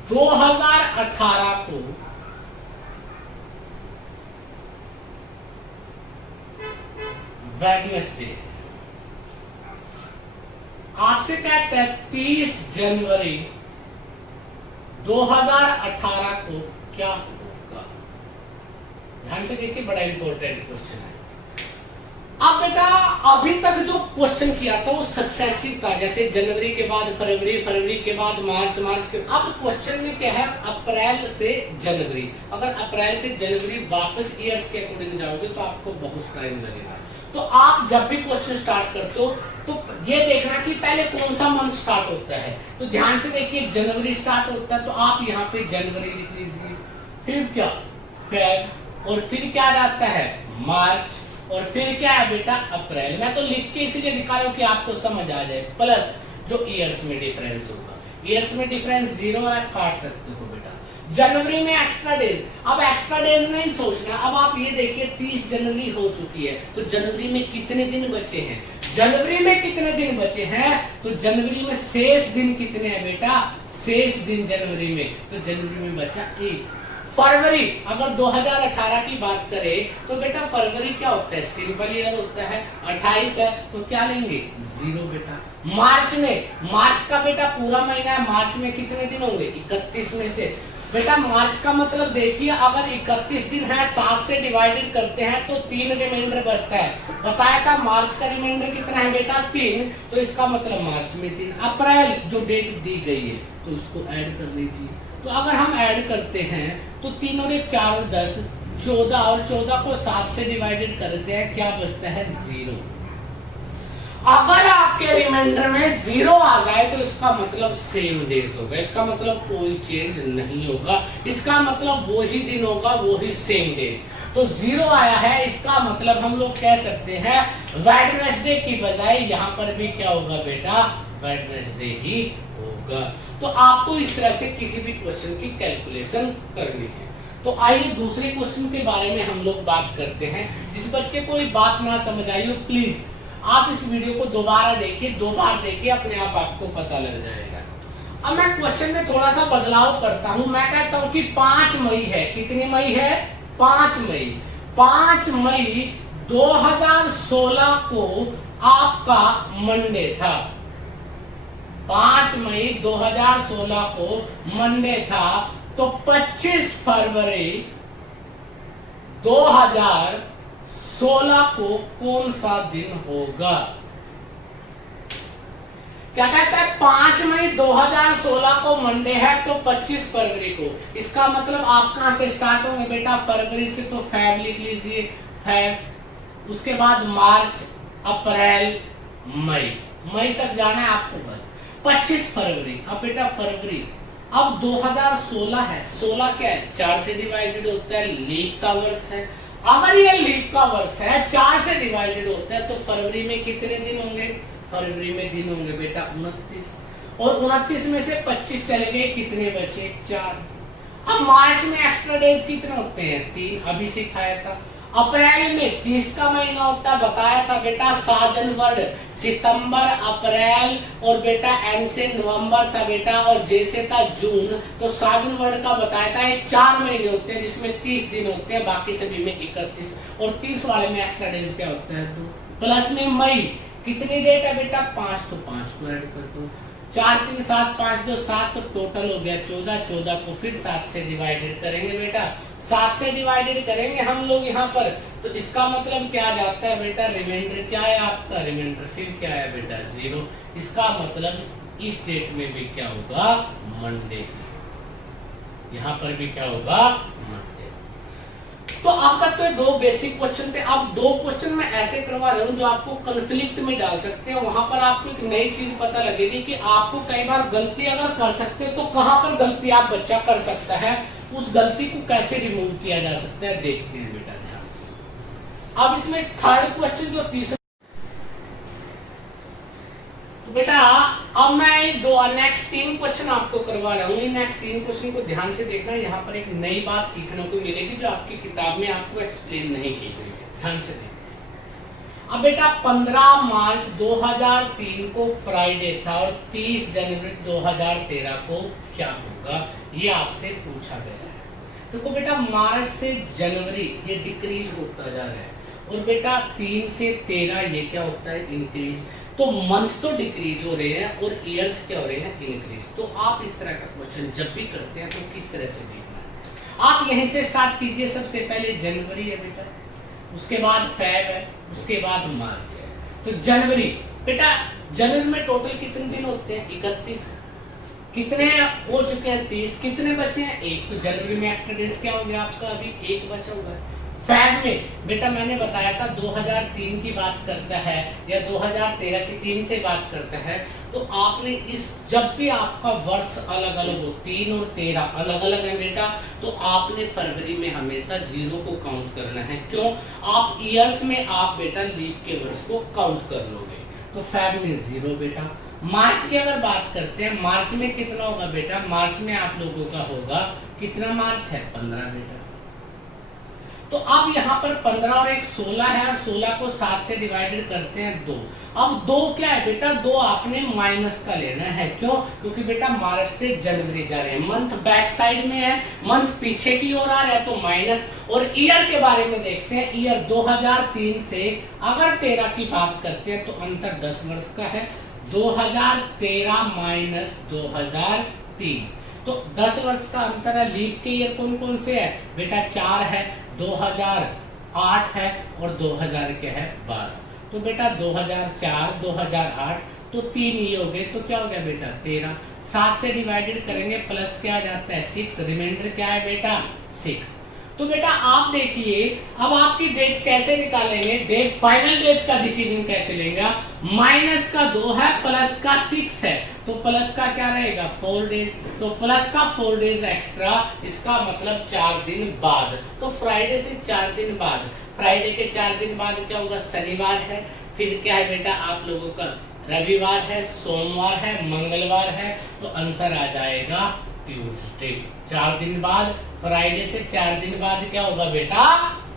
2018 को वेडनेसडे। आपसे कहता है 30 जनवरी 2018 को क्या होगा? ध्यान से देखिए, बड़ा इंपॉर्टेंट क्वेश्चन है। अब बेटा अभी तक जो क्वेश्चन किया था वो सक्सेसिव था, जैसे जनवरी के बाद फरवरी, फरवरी के बाद मार्च, मार्च के। अब क्वेश्चन में क्या है? अप्रैल से जनवरी। अगर अप्रैल से जनवरी वापस ईयर्स के अकॉर्डिंग जाओगे तो आपको बहुत टाइम लगेगा। तो आप जब भी क्वेश्चन स्टार्ट करते हो तो ये देखना कि पहले कौन सा मंथ स्टार्ट होता है। तो ध्यान से देखिए, जनवरी स्टार्ट होता है तो आप यहाँ पे जनवरी लिख लीजिए, फिर क्या? फेब, और फिर क्या जाता है? मार्च, और फिर क्या है बेटा? अप्रैल। मैं तो लिख के इसलिए दिखा रहा हूँ कि आपको समझ आ जाए। प्लस जो ईयर्स में डिफरेंस होगा, ईयर्स में डिफरेंस 0 है, काट सकते हो बेटा। जनवरी में एक्स्ट्रा डेज, अब एक्स्ट्रा डेज नहीं सोचना। अब आप ये देखिए 30 जनवरी हो चुकी है, तो जनवरी में कितने दिन बचे हैं? जनवरी में कितने दिन बचे हैं? तो जनवरी में शेष दिन कितने हैं बेटा? शेष दिन जनवरी में, तो जनवरी में बचा 1। फरवरी, अगर 2018 की बात करें तो बेटा फरवरी क्या होता है, सिंपल ईयर होता है, 28 है तो क्या लेंगे, 0 बेटा। मार्च में, मार्च का बेटा पूरा महीना है, मार्च में कितने दिन होंगे, 31 में से बेटा मार्च का मतलब देखिए, अगर 31 दिन है 7 से डिवाइडेड करते हैं तो 3 रिमाइंडर बचता है। बताया था मार्च का रिमाइंडर कितना है बेटा, 3, तो इसका मतलब मार्च में 3। अप्रैल जो डेट दी गई है तो उसको ऐड कर लीजिए। तो अगर हम ऐड करते हैं तो 3 और 1 4 और 10 14, और 14 को 7 से डिवाइडेड करते हैं, क्या बचता है, 0। अगर आपके रिमाइंडर में 0 आ जाए तो इसका मतलब सेम डेज होगा, इसका मतलब कोई चेंज नहीं होगा, इसका मतलब वही दिन होगा, वही सेम डेज। तो 0 आया है, इसका मतलब हम लोग कह सकते हैं वेडनेसडे की बजाय यहाँ पर भी क्या होगा बेटा, वेडनेसडे ही होगा। तो आपको इस तरह से किसी भी क्वेश्चन की कैलकुलेशन करनी है। तो आइए दूसरे क्वेश्चन के बारे में हम लोग बात करते हैं। जिस बच्चे को ये बात ना समझ आई हो प्लीज आप इस वीडियो को दोबारा देखिए, 2 बार देखिए, अपने आप आपको पता लग जाएगा। अब मैं क्वेश्चन में थोड़ा सा बदलाव करता हूं, मैं कहता हूं कि 5 मई है, कितनी मई है, 5 मई। 5 मई 2016 को आपका मंडे था, 5 मई 2016 को मंडे था, तो 25 फरवरी 2016 को कौन सा दिन होगा। क्या कहता है, 5 मई 2016 को मंडे है तो 25 फरवरी को, इसका मतलब आप कहां से स्टार्ट होंगे बेटा, फरवरी से, तो फेब लिख लीजिए, फेब, उसके बाद मार्च, अप्रैल, मई, मई तक जाना है आपको बस। 25 फरवरी, अब बेटा फरवरी, अब 2016 है, 16 क्या है, 4 से डिवाइडेड होता है, लीप का वर्ष है। अगर ये लीप का वर्ष है, 4 से डिवाइडेड होता है, तो फरवरी में कितने दिन होंगे, फरवरी में दिन होंगे बेटा 29, और 29 में से 25 चले गए, कितने बचे, 4। अब मार्च में एक्स्ट्रा डेज कितने होते हैं, 3, अभी सिखाया था। अप्रैल में 30 का महीना होता है, बताया था बेटा, साजन वर्ड, सितंबर, अप्रैल, और बेटा एन से नवंबर था बेटा, और जे से था जून, तो साजन वर्ड का बताया था, ये 4 महीने होते हैं जिसमें 30 दिन होते हैं, बाकी सभी में 31, और 30 वाले में एक्स्ट्रा डेज क्या होता है, 2, प्लस में मई, कितनी डेट है बेटा, 5, तो 5 को ऐड कर दो, 4 3 7 5 2 7, तो टोटल हो गया 14, 14 को फिर 7 से डिवाइडेड करेंगे बेटा, 7 से डिवाइडेड करेंगे हम लोग यहाँ पर, तो इसका मतलब क्या जाता है बेटा, रिमाइंडर क्या है आपका, रिमाइंडर फिर क्या है बेटा, 0। इसका मतलब इस डेट में भी क्या होगा, मंडे, यहाँ पर भी क्या होगा, मंडे। तो आपका तो ये 2 बेसिक क्वेश्चन थे। अब 2 क्वेश्चन मैं ऐसे करवा रहा हूँ जो आपको कंफ्लिक्ट में डाल सकते हैं, वहां पर आपको एक नई चीज पता लगेगी कि आपको कई बार गलती अगर कर सकते हैं तो कहां पर गलती आप बच्चा कर सकता है, उस गलती को कैसे रिमूव किया जा सकता है, देखते हैं बेटा ध्यान से। अब इसमें थर्ड क्वेश्चन जो तीसरा, तो बेटा अब मैं नेक्स्ट 3 क्वेश्चन आपको करवा रहा हूँ। ये नेक्स्ट 3 क्वेश्चन को ध्यान से देखना, यहाँ पर एक नई बात सीखने को मिलेगी जो आपकी किताब में आपको एक्सप्लेन नहीं की गई है, ध्यान से देखना। अब बेटा 15 मार्च 2003 को फ्राइडे था और 30 जनवरी 2013 को क्या होगा, ये आपसे पूछा गया है। देखो बेटा मार्च से जनवरी ये डिक्रीज होता जा रहा है, और बेटा 3 से 13 ये क्या होता है, इंक्रीज। तो मंथ्स तो डिक्रीज हो रहे हैं और ईयर्स क्या हो रहे हैं, इंक्रीज। तो आप इस तरह का क्वेश्चन जब भी करते हैं तो किस तरह से देखना है, आप यहीं से स्टार्ट कीजिए। सबसे पहले जनवरी है बेटा, उसके बाद फेब है, उसके बाद मार्च है। तो जनवरी बेटा, जनवरी में टोटल कितने दिन होते हैं, 31, कितने हो चुके हैं, 30, कितने बचे हैं, 1। तो जनवरी में एक्स्ट्रा डेज क्या हो गया आपका, अभी 1 बचा हुआ है। फेब में बेटा मैंने बताया था 2003 की बात करता है या 2013 की 3 से बात करता है, तो आपने इस जब भी आपका वर्ष अलग अलग हो, 3 और 13 अलग अलग है बेटा, तो आपने फरवरी में हमेशा 0 को काउंट करना है। क्यों, आप ईयर्स में आप बेटा लीप के वर्ष को काउंट कर लोगे। तो फेब में 0 बेटा। मार्च की अगर बात करते हैं, मार्च में कितना होगा बेटा, मार्च में आप लोगों का होगा कितना, मार्च है 15 बेटा। तो अब यहाँ पर 15 और एक 16 है, और 16 को 7 से डिवाइडेड करते हैं 2। अब 2 क्या है बेटा, 2 आपने माइनस का लेना है। क्यों? क्योंकि बेटा मार्च से जनवरी जा रहे हैं, मंथ बैक साइड में है, मंथ पीछे की ओर आ रहा है, तो माइनस। और ईयर के बारे में देखते हैं, ईयर 2003 से अगर 13 की बात करते हैं तो अंतर 10 वर्ष का है। 2013 माइनस 2003, तो 10 वर्ष का अंतर है। लीप के ईयर कौन कौन से है बेटा? 4 है, 2008 है, और 2000 के है 12। तो बेटा 2004 2008 तो 3 ये हो गए, तो क्या हो गया बेटा 13। 7 से डिवाइडेड करेंगे, प्लस क्या आ जाता है 6, रिमाइंडर क्या है बेटा 6। तो बेटा आप देखिए अब आपकी डेट कैसे निकालेंगे, डेट फाइनल डेट का डिसीजन कैसे लेंगे। माइनस का 2 है, प्लस का 6 है, तो प्लस का क्या रहेगा 4 डेज, तो प्लस का 4 डेज एक्स्ट्रा, इसका मतलब 4 दिन बाद। तो फ्राइडे से 4 दिन बाद, फ्राइडे के 4 दिन बाद क्या होगा, शनिवार है, फिर क्या है बेटा आप लोगों का रविवार है, सोमवार है, मंगलवार है, तो आंसर आ जाएगा ट्यूसडे। 4 दिन बाद, फ्राइडे से 4 दिन बाद क्या होगा बेटा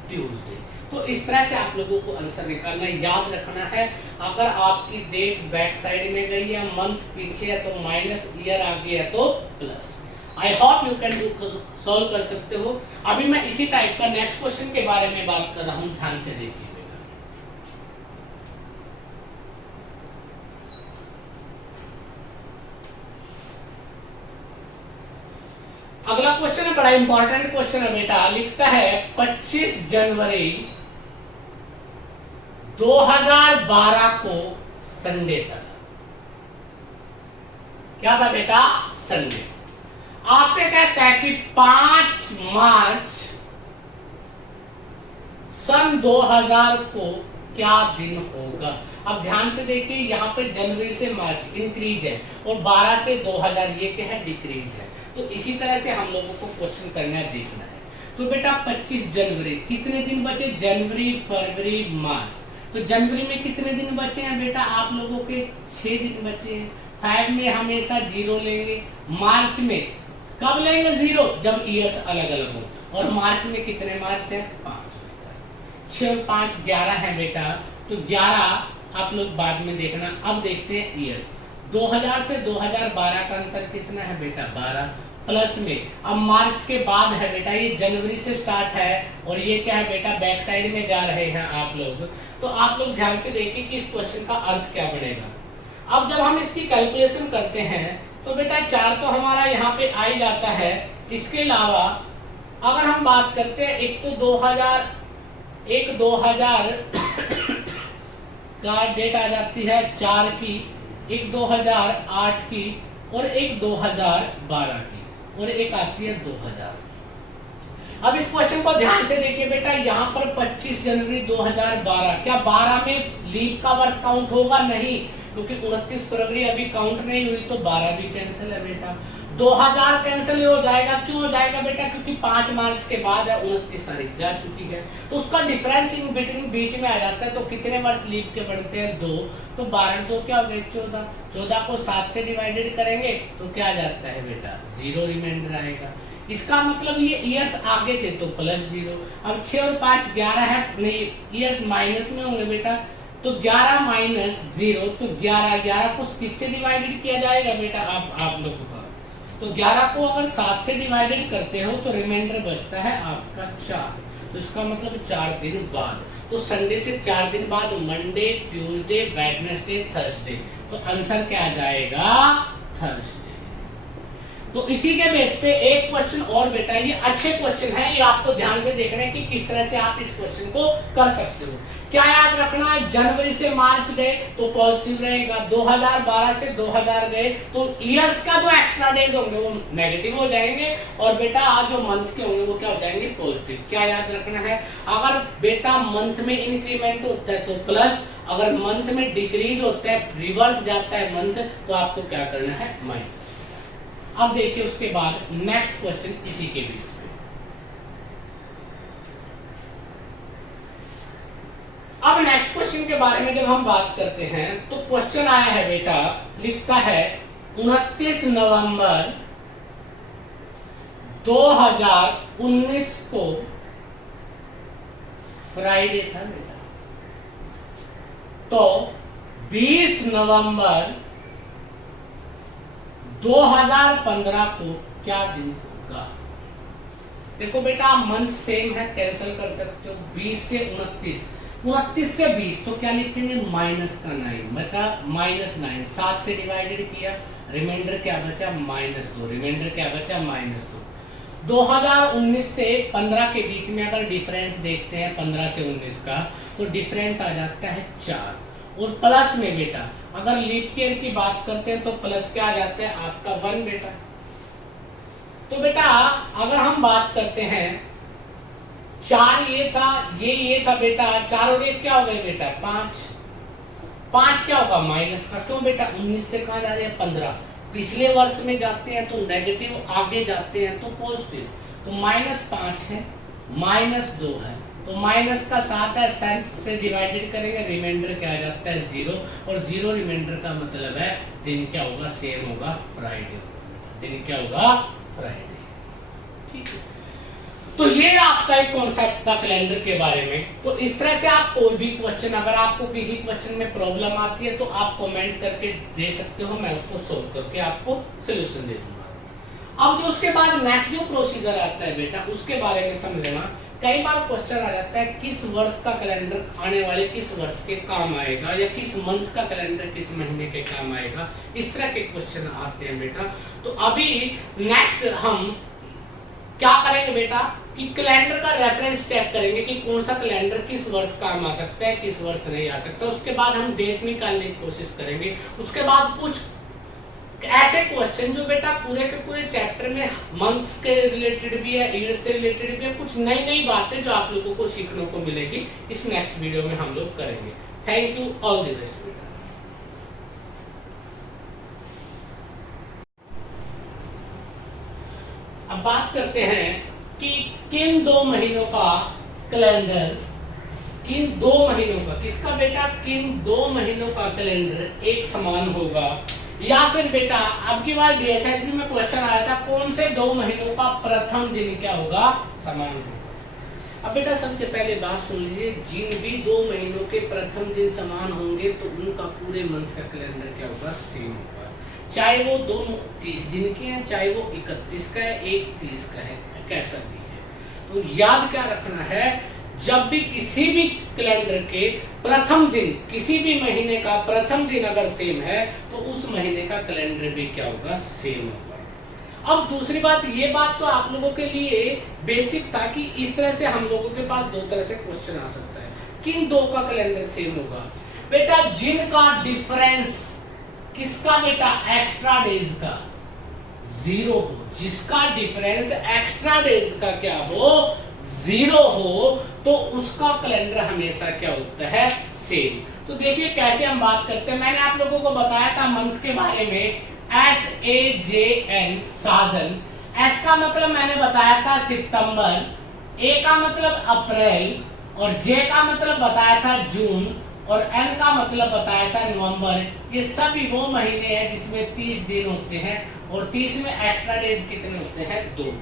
ट्यूसडे। तो इस तरह से आप लोगों को आंसर निकालना है, याद रखना है। अगर आपकी डेट बैक साइड में गई है, मंथ पीछे है तो माइनस, ईयर आगे है तो plus. I hope you can do, solve कर सकते हो। अभी मैं इसी टाइप का नेक्स्ट क्वेश्चन के बारे में बात कर रहा हूं, ध्यान से देखिए। अगला क्वेश्चन है, बड़ा इंपॉर्टेंट क्वेश्चन है बेटा। लिखता है 25 जनवरी 2012 को संडे था। क्या था बेटा? संडे। आपसे कहता है कि 5 मार्च सन 2000 को क्या दिन होगा। अब ध्यान से देखिए, यहाँ पे जनवरी से मार्च इंक्रीज है, और 12 से 2000 ये क्या है डिक्रीज है। तो इसी तरह से हम लोगों को क्वेश्चन करना है, देखना है। तो बेटा 25 जनवरी कितने दिन बचे, जनवरी फरवरी मार्च, तो जनवरी में कितने दिन बचे हैं बेटा आप लोगों के 6 दिन बचे हैं। 5 में हमेशा 0 लेंगे, मार्च में कब लेंगे 0, जब ईयर्स अलग अलग हो। और मार्च में कितने मार्च है 5 बेटा, 6 और 5 11 है बेटा, तो 11 आप लोग बाद में देखना। अब देखते हैं ईयर्स, 2000 से 2012 का अंतर कितना है बेटा 12, प्लस में अब मार्च के बाद है बेटा, ये जनवरी से स्टार्ट है, और ये क्या है बेटा बैक साइड में जा रहे हैं आप लोग। तो आप लोग ध्यान से देखिए कि इस क्वेश्चन का अर्थ क्या बनेगा। अब जब हम इसकी कैलकुलेशन करते हैं तो बेटा 4 तो हमारा यहाँ पे आ ही जाता है। इसके अलावा अगर हम बात करते हैं, एक तो 2000 का डेट आ जाती है 4 की, एक 2008 की, और एक 2012 की, और एक आती है 2000। अब इस क्वेश्चन को ध्यान से देखिए बेटा, यहाँ पर 25 जनवरी 2012, क्या 12 में लीप का वर्ष काउंट होगा? नहीं, क्योंकि 29 फरवरी अभी काउंट नहीं हुई, तो 12 भी कैंसिल है बेटा। 2000 कैंसिल हो जाएगा, क्यों हो जाएगा बेटा? क्योंकि 5 मार्च के बाद है, 29 तारीख जा चुकी है, तो उसका डिफरेंस इन बिटवीन बीच में आ जाता है। तो कितने वर्ष लीप के बढ़ते हैं 2, तो 12 2 क्या हो गए 14, 14 को 7 से डिवाइडेड करेंगे तो क्या आ जाता है बेटा 0 रिमाइंडर आएगा। इसका मतलब ये ईयर्स आगे थे तो प्लस 0। अब 6 और 5 11 है, नहीं ईयर्स माइनस में होंगे बेटा, तो 11 माइनस 0, तो 11 को किससे डिवाइडेड किया जाएगा बेटा आप लोगों का, तो 11 को अगर 7 से डिवाइडेड करते हो तो रिमाइंडर बचता है आपका 4, तो इसका मतलब 4 दिन बाद। तो संडे से 4 दिन बाद मंडे, ट्यूसडे, वेडनेसडे, थर्सडे, तो आंसर क्या आ जाएगा थर्सडे। तो इसी के बेस पे एक क्वेश्चन और बेटा, ये अच्छे क्वेश्चन है, ये आपको ध्यान से देखना है कि किस तरह से आप इस क्वेश्चन को कर सकते हो। क्या याद रखना है, जनवरी से मार्च गए तो पॉजिटिव रहेगा, 2012 से 2000 गए तो ईयर्स का जो एक्स्ट्रा डेज होंगे वो नेगेटिव हो जाएंगे, और बेटा आज जो मंथ के होंगे वो क्या हो जाएंगे पॉजिटिव। क्या याद रखना है, अगर बेटा मंथ में इंक्रीमेंट होता है तो प्लस, अगर मंथ में डिक्रीज होता है रिवर्स जाता है मंथ, तो आपको क्या करना है माइनस। अब देखिए उसके बाद नेक्स्ट क्वेश्चन इसी के बेस पे। अब नेक्स्ट क्वेश्चन के बारे में जब हम बात करते हैं तो क्वेश्चन आया है बेटा, लिखता है 29 नवंबर 2019 को फ्राइडे था बेटा। तो 20 नवंबर 2015 को क्या दिन होगा? देखो बेटा मंथ सेम है, कैंसिल कर सकते हो। 20 से 29, 29 से 20 तो क्या लिखेंगे? माइनस का 9 बेटा, -9 7 से डिवाइडेड किया, रिमाइंडर क्या बचा? -2, रिमाइंडर क्या बचा? -2। 2019 से 15 के बीच में अगर डिफरेंस देखते हैं 15 से 19 का, तो डिफरेंस आ जाता है 4। और प्लस में बेटा अगर लीप ईयर की बात करते हैं तो प्लस क्या आ जाता है? आपका 1 बेटा। तो बेटा अगर हम बात करते हैं 4 ये था, ये था बेटा, 4 और 1 क्या हो गए बेटा? 5। 5 क्या होगा? माइनस का। क्यों बेटा? 19 से कहाँ जा रहे हैं? 15। पिछले वर्ष में जाते हैं तो नेगेटिव, आगे जाते हैं तो पॉजिटिव। तो -5 है, -2 है, तो माइनस का 7 है, 7 से डिवाइडेड करेंगे, रिमाइंडर क्या आ जाता है? 0। और 0 रिमाइंडर का मतलब है दिन क्या होगा? सेम होगा, फ्राइडे। दिन क्या होगा? फ्राइडे। ठीक है, तो ये आपका एक कॉन्सेप्ट था कैलेंडर के बारे में। तो इस तरह से आप कोई भी क्वेश्चन, अगर आपको किसी क्वेश्चन में प्रॉब्लम आती है तो आप कमेंट करके दे सकते हो, मैं उसको सोल्व करके आपको सोल्यूशन दे दूंगा। अब जो उसके बाद नेक्स्ट जो प्रोसीजर आता है बेटा, उसके बारे में समझना। कई बार क्वेश्चन आ जाता है किस वर्ष का कैलेंडर आने वाले किस वर्ष के काम आएगा, या किस मंथ का कैलेंडर किस महीने के काम आएगा, इस तरह के क्वेश्चन आते हैं बेटा। तो अभी नेक्स्ट हम क्या करेंगे बेटा कि कैलेंडर का रेफरेंस चेक करेंगे कि कौन सा कैलेंडर किस वर्ष काम आ सकता है, किस वर्ष नहीं आ सकता। उसके बाद हम डेट निकालने की कोशिश करेंगे। उसके बाद कुछ ऐसे क्वेश्चन जो बेटा पूरे के पूरे चैप्टर में मंथ्स के रिलेटेड भी है, ईयर्स से रिलेटेड भी है, कुछ नई नई बातें जो आप लोगों को सीखने को मिलेगी, इस नेक्स्ट वीडियो में हम लोग करेंगे। Thank you, all the best बेटा। अब बात करते हैं कि किन 2 महीनों का कैलेंडर, किन 2 महीनों का, किसका बेटा? किन 2 महीनों का कैलेंडर एक समान होगा, या फिर बेटा अब की बार डीएसएसबी में क्वेश्चन आया था कौन से 2 महीनों का प्रथम दिन क्या होगा? समान होगा। अब बेटा सबसे पहले बात सुन लीजिए, जिन भी 2 महीनों के प्रथम दिन समान होंगे तो उनका पूरे मंथ का कैलेंडर क्या होगा? सेम होगा। चाहे वो दोनों 30 दिन के हैं, चाहे वो 31 का है, एक 30 का है, कैसा भी है। तो याद क्या रखना है, जब भी किसी भी कैलेंडर के प्रथम दिन, किसी भी महीने का प्रथम दिन अगर सेम है तो उस महीने का कैलेंडर भी क्या होगा? सेम होगा। अब दूसरी बात, ये बात तो आप लोगों के लिए बेसिक था कि इस तरह से हम लोगों के पास 2 तरह से क्वेश्चन आ सकता है। किन 2 का कैलेंडर सेम होगा? बेटा जिनका डिफरेंस किसका बेटा? एक्स्ट्रा डेज का 0 हो, जिसका डिफरेंस एक्स्ट्रा डेज का क्या हो? 0 हो, तो उसका कैलेंडर हमेशा क्या होता है? सेम। तो देखिए कैसे हम बात करते हैं। मैंने आप लोगों को बताया था मंथ के बारे में, SAJN साजन। S का मतलब मैंने बताया था सितंबर, A का मतलब अप्रैल, और J का मतलब बताया था जून, और N का मतलब बताया था नवंबर। ये सभी वो महीने हैं जिसमें 30 दिन होते हैं, और 30 में एक्स्ट्रा डेज कितने होते हैं? 2।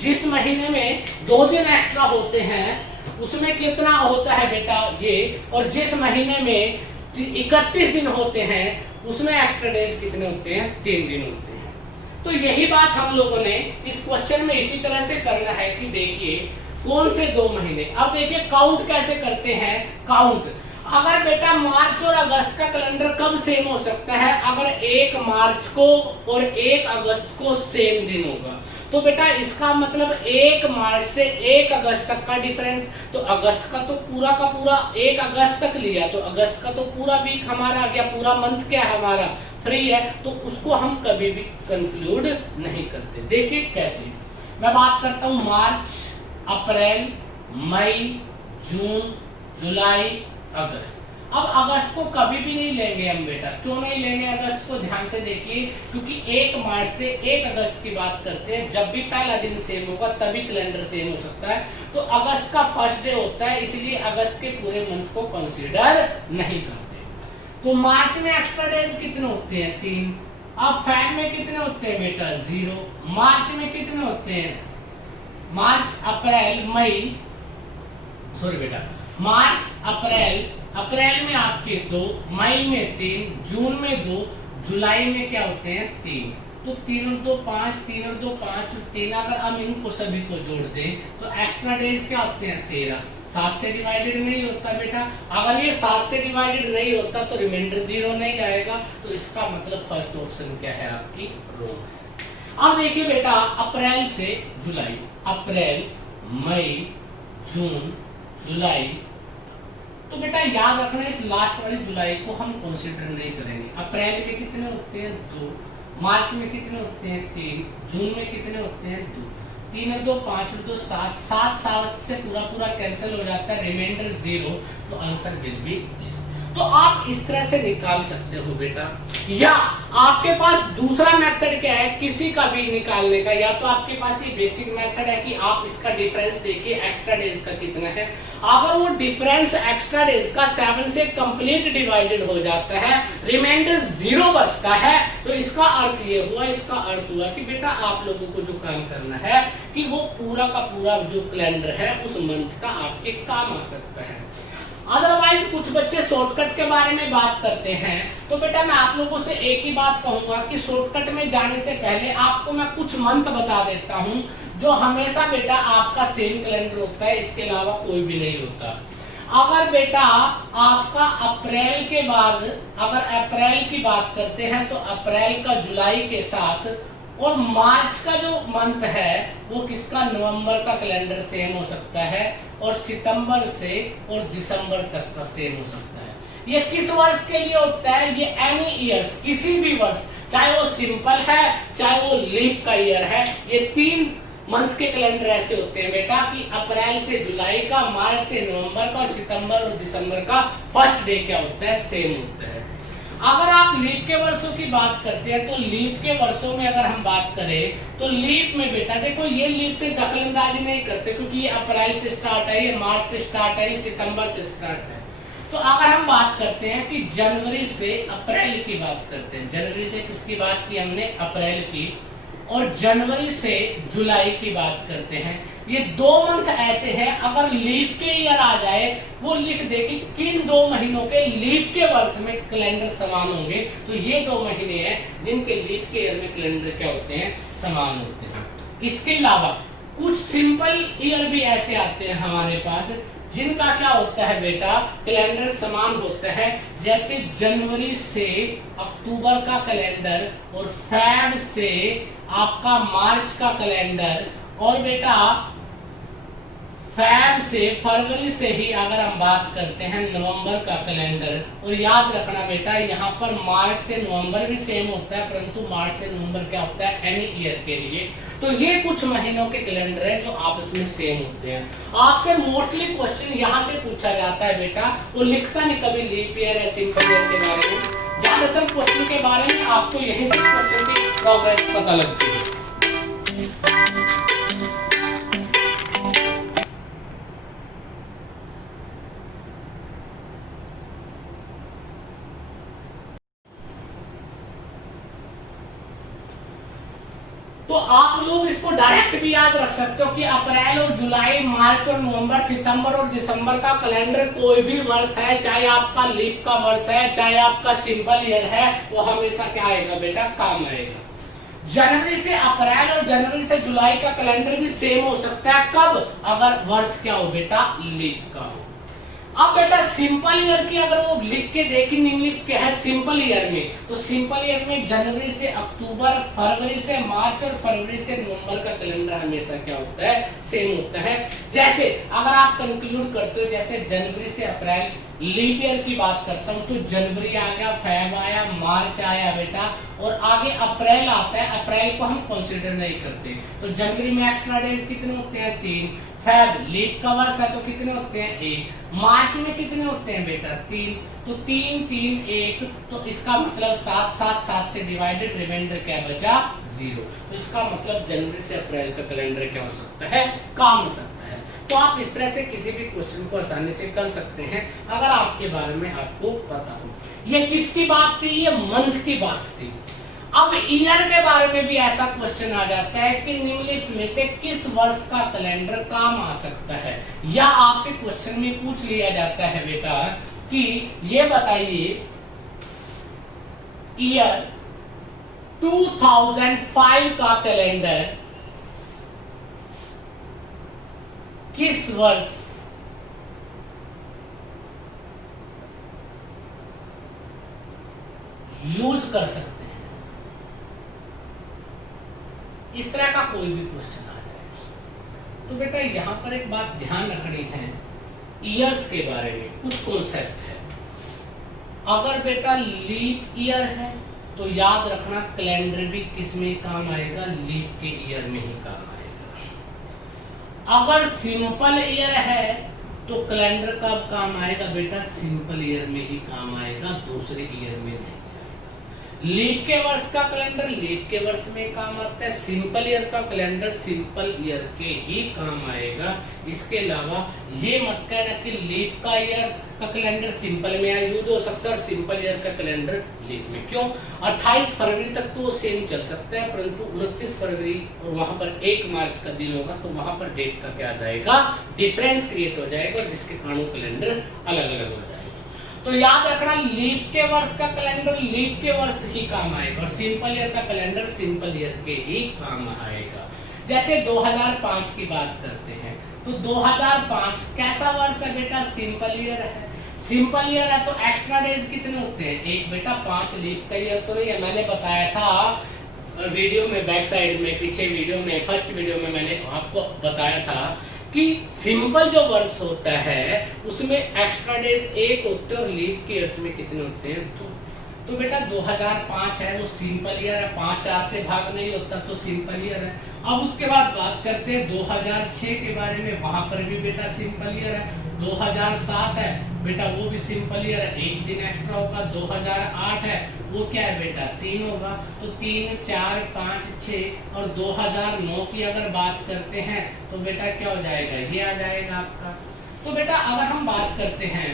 जिस महीने में 2 दिन एक्स्ट्रा होते हैं उसमें कितना होता है बेटा? ये। और जिस महीने में 31 दिन होते हैं उसमें एक्स्ट्रा डेज कितने होते हैं? 3 दिन होते हैं। तो यही बात हम लोगों ने इस क्वेश्चन में इसी तरह से करना है कि देखिए कौन से 2 महीने। अब देखिए काउंट कैसे करते हैं। काउंट, अगर बेटा मार्च और अगस्त का कैलेंडर कब सेम हो सकता है? अगर 1 मार्च को और 1 अगस्त को सेम दिन होगा, तो बेटा इसका मतलब 1 मार्च से 1 अगस्त तक का डिफरेंस, तो अगस्त का तो पूरा का पूरा 1 अगस्त तक लिया, तो अगस्त का तो पूरा वीक हमारा आ गया, पूरा मंथ क्या हमारा फ्री है, तो उसको हम कभी भी कंक्लूड नहीं करते। देखिए कैसे मैं बात करता हूं, मार्च, अप्रैल, मई, जून, जुलाई, अगस्त। अब अगस्त को कभी भी नहीं लेंगे हम बेटा। क्यों नहीं लेंगे अगस्त को? ध्यान से देखिए, क्योंकि 1 मार्च से 1 अगस्त की बात करते हैं, जब भी पहला दिन सेम होगा तभी कैलेंडर सेम हो सकता है। तो अगस्त का फर्स्ट डे होता है, इसलिए अगस्त के पूरे मंथ को कंसीडर नहीं करते। तो मार्च में एक्स्ट्रा डेज कितने होते हैं? 3। अब फेब में कितने होते हैं बेटा? 0। मार्च में कितने होते हैं? मार्च, अप्रैल, मई, सॉरी बेटा, मार्च अप्रैल, अप्रैल में आपके 2, मई में 3, जून में 2, जुलाई में क्या होते हैं 3। तो 3 और 2 5, 3 और 2 5 और 3, अगर हम इनको सभी को जोड़ दें तो एक्स्ट्रा डेज क्या होते हैं 13। 7 से डिवाइडेड नहीं होता बेटा, अगर ये 7 से डिवाइडेड नहीं होता तो रिमाइंडर 0 नहीं आएगा, तो इसका मतलब फर्स्ट ऑप्शन क्या है आपकी रॉन्ग है। अब देखिए बेटा अप्रैल से जुलाई, अप्रैल मई जून जुलाई, तो बेटा याद रखना इस लास्ट वाली जुलाई को हम कंसीडर नहीं करेंगे। अप्रैल में कितने होते हैं 2, मार्च में कितने होते हैं 3, जून में कितने होते हैं 2, 3 और 2 5 और 2 7, 7 से पूरा कैंसिल हो जाता है, रिमाइंडर 0, तो आंसर विल बी दिस। तो आप इस तरह से निकाल सकते हो बेटा, या आपके पास दूसरा मेथड क्या है किसी का भी निकालने का, या तो आपके पास ये बेसिक मेथड है कि आप इसका डिफरेंस देखिए एक्स्ट्रा डेज का कितना है, अगर वो डिफरेंस एक्स्ट्रा डेज का 7 से कंप्लीट डिवाइडेड हो जाता है, रिमाइंडर 0 बचता है, तो इसका अर्थ ये हुआ, इसका अर्थ हुआ कि बेटा आप लोगों को जो काम करना है कि वो पूरा का पूरा जो कैलेंडर है उस मंथ का आपके काम आ सकता है। अदरवाइज कुछ बच्चे शॉर्टकट के बारे में बात करते हैं, तो बेटा मैं आप लोगों से एक ही बात कहूंगा कि शॉर्टकट में जाने से पहले आपको मैं कुछ मंथ बता देता हूं जो हमेशा बेटा आपका सेम कैलेंडर होता है, इसके अलावा कोई भी नहीं होता। अगर बेटा आपका अप्रैल के बाद, अगर अप्रैल की बात करते हैं तो अप्रैल का जुलाई के साथ, और मार्च का जो मंथ है वो किसका, नवंबर का कैलेंडर सेम हो सकता है, और सितंबर से और दिसंबर तक का सेम हो सकता है। ये किस वर्ष के लिए होता है, ये एनी ईयर्स, किसी भी वर्ष, चाहे वो सिंपल है चाहे वो लीप का ईयर है, ये 3 मंथ के कैलेंडर ऐसे होते हैं बेटा कि अप्रैल से जुलाई का, मार्च से नवंबर का, और सितंबर और दिसंबर का फर्स्ट डे क्या होता है, सेम होता है। अगर आप लीप के वर्षों की बात करते हैं तो लीप के वर्षों में अगर हम बात करें तो लीप में बेटा देखो ये लीप पे दखलंदाजी नहीं करते, क्योंकि ये अप्रैल से स्टार्ट है, ये मार्च से स्टार्ट है, ये सितंबर से स्टार्ट है। तो अगर हम बात करते हैं कि जनवरी से अप्रैल की बात करते हैं, जनवरी से किसकी बात की हमने, अप्रैल की, और जनवरी से जुलाई की बात करते हैं, ये 2 मंथ ऐसे हैं अगर लीप के ईयर आ जाए वो लिख दे कि किन 2 महीनों के लीप के वर्ष में कैलेंडर समान होंगे, तो ये 2 महीने हैं जिनके लीप के ईयर में कैलेंडर क्या होते हैं, समान होते हैं। इसके अलावा कुछ सिंपल ईयर भी ऐसे आते हैं हमारे पास जिनका क्या होता है बेटा, कैलेंडर समान होता है, जैसे जनवरी से अक्टूबर का कैलेंडर, और फेब से आपका मार्च का कैलेंडर, और बेटा फेब से, फरवरी से ही अगर हम बात करते हैं नवंबर का कैलेंडर। और याद रखना बेटा यहाँ पर मार्च से नवंबर भी सेम होता है, परंतु मार्च से नवंबर क्या होता है, एनी ईयर के लिए। तो ये कुछ महीनों के कैलेंडर है जो आपस में सेम होते हैं। आपसे मोस्टली क्वेश्चन यहाँ से पूछा जाता है बेटा, वो लिखता नहीं कभी लीप ईयर है, सिंपल ईयर के बारे में, ज्यादातर क्वेश्चन के बारे में आपको यहीं से क्वेश्चन की प्रोग्रेस पता लगती है। तो आप लोग इसको डायरेक्ट भी याद रख सकते हो कि अप्रैल और जुलाई, मार्च और नवंबर, सितंबर और दिसंबर का कैलेंडर कोई भी वर्ष है, चाहे आपका लीप का वर्ष है चाहे आपका सिंपल ईयर है, वो हमेशा क्या आएगा बेटा, काम आएगा। जनवरी से अप्रैल और जनवरी से जुलाई का कैलेंडर भी सेम हो सकता है, कब, अगर वर्ष क्या हो बेटा, लीप का हो। अब बेटा सिंपल ईयर की अगर वो लिख के देखेंगे इंग्लिश क्या है सिंपल ईयर में, तो सिंपल ईयर में जनवरी से अक्टूबर, फरवरी से मार्च और फरवरी से नवंबर का कैलेंडर हमेशा क्या होता है, सेम होता है। जैसे अगर आप कंक्लूड करते हो, जैसे जनवरी से अप्रैल, लीप ईयर की बात करता हूं तो जनवरी आ गया, फेब आया, मार्च आया बेटा, और आगे अप्रैल आता है, अप्रैल को हम कंसीडर नहीं करते, तो जनवरी में एक्स्ट्रा डेज कितने होते हैं, 3, फेब लीप का वर्ष है तो कितने होते हैं, 1, मार्च में कितने होते हैं बेटा, 3, तो 3 3 1, तो इसका मतलब 7 7 7 से डिवाइडेड, रिमाइंडर क्या बचा, 0। तो इसका मतलब जनवरी से अप्रैल का कैलेंडर क्या हो सकता है, काम हो सकता है। तो आप इस तरह से किसी भी क्वेश्चन को आसानी से कर सकते हैं अगर आपके बारे में आपको पता हो। ये किसकी बात थी, ये मंथ की बात थी। अब ईयर के बारे में भी ऐसा क्वेश्चन आ जाता है कि निम्नलिखित में से किस वर्ष का कैलेंडर काम आ सकता है, या आपसे क्वेश्चन में पूछ लिया जाता है बेटा कि ये बताइए ईयर 2005 का कैलेंडर किस वर्ष यूज कर सकते हैं। इस तरह का कोई भी क्वेश्चन आ जाएगा तो बेटा यहां पर एक बात ध्यान रखनी है, ईयर्स के बारे में कुछ कॉन्सेप्ट है। अगर बेटा लीप ईयर है तो याद रखना कैलेंडर भी किस में काम आएगा, लीप के ईयर में ही काम आएगा। अगर सिंपल ईयर है तो कैलेंडर कब काम आएगा बेटा, सिंपल ईयर में ही काम आएगा, दूसरे ईयर में नहीं। लीप के वर्ष का कैलेंडर लीप के वर्ष में काम आता है, सिंपल ईयर का कैलेंडर सिंपल ईयर के ही काम आएगा। इसके अलावा ये मत कहना कि लीप का ईयर का कैलेंडर सिंपल में यूज हो सकता है और सिंपल ईयर का कैलेंडर लीप में। क्यों? 28 फरवरी तक तो वो सेम चल सकता है, परंतु 29 फरवरी और वहां पर 1 मार्च का दिन होगा तो वहां पर डेट का क्या आ जाएगा, डिफरेंस क्रिएट हो जाएगा, जिसके कारण कैलेंडर अलग अलग हो जाएगा। तो याद रखना लीप के वर्ष का कैलेंडर लीप के वर्ष ही काम आएगा और सिंपल ईयर का कैलेंडर सिंपल ईयर के ही काम आएगा। जैसे 2005 की बात करते हैं तो 2005 कैसा वर्ष है बेटा, सिंपल ईयर है। सिंपल ईयर है तो एक्स्ट्रा डेज कितने होते हैं, एक बेटा 5 लीप का ईयर तो नहीं है। मैंने बताया था वीडियो में, बैक साइड में, पीछे वीडियो में, फर्स्ट वीडियो में मैंने आपको बताया था कि सिंपल जो वर्ष होता है उसमें एक्स्ट्रा डेज 1 होते हैं और लीप के ईयर्स में कितने होते हैं, तो बेटा 2005 है वो सिंपल ईयर है, 5 4 से भाग नहीं होता तो सिंपल ईयर है। अब उसके बाद बात करते हैं 2006 के बारे में, वहां पर भी बेटा सिंपल ईयर है। 2007 है बेटा वो भी सिंपल ईयर है, 1 दिन एक्स्ट्रा होगा। 2008 है वो क्या है बेटा 3 होगा, तो 3 4 5 6। और 2009 की अगर बात करते हैं तो बेटा क्या हो जाएगा, ये आ जाएगा आपका। तो बेटा अगर हम बात करते हैं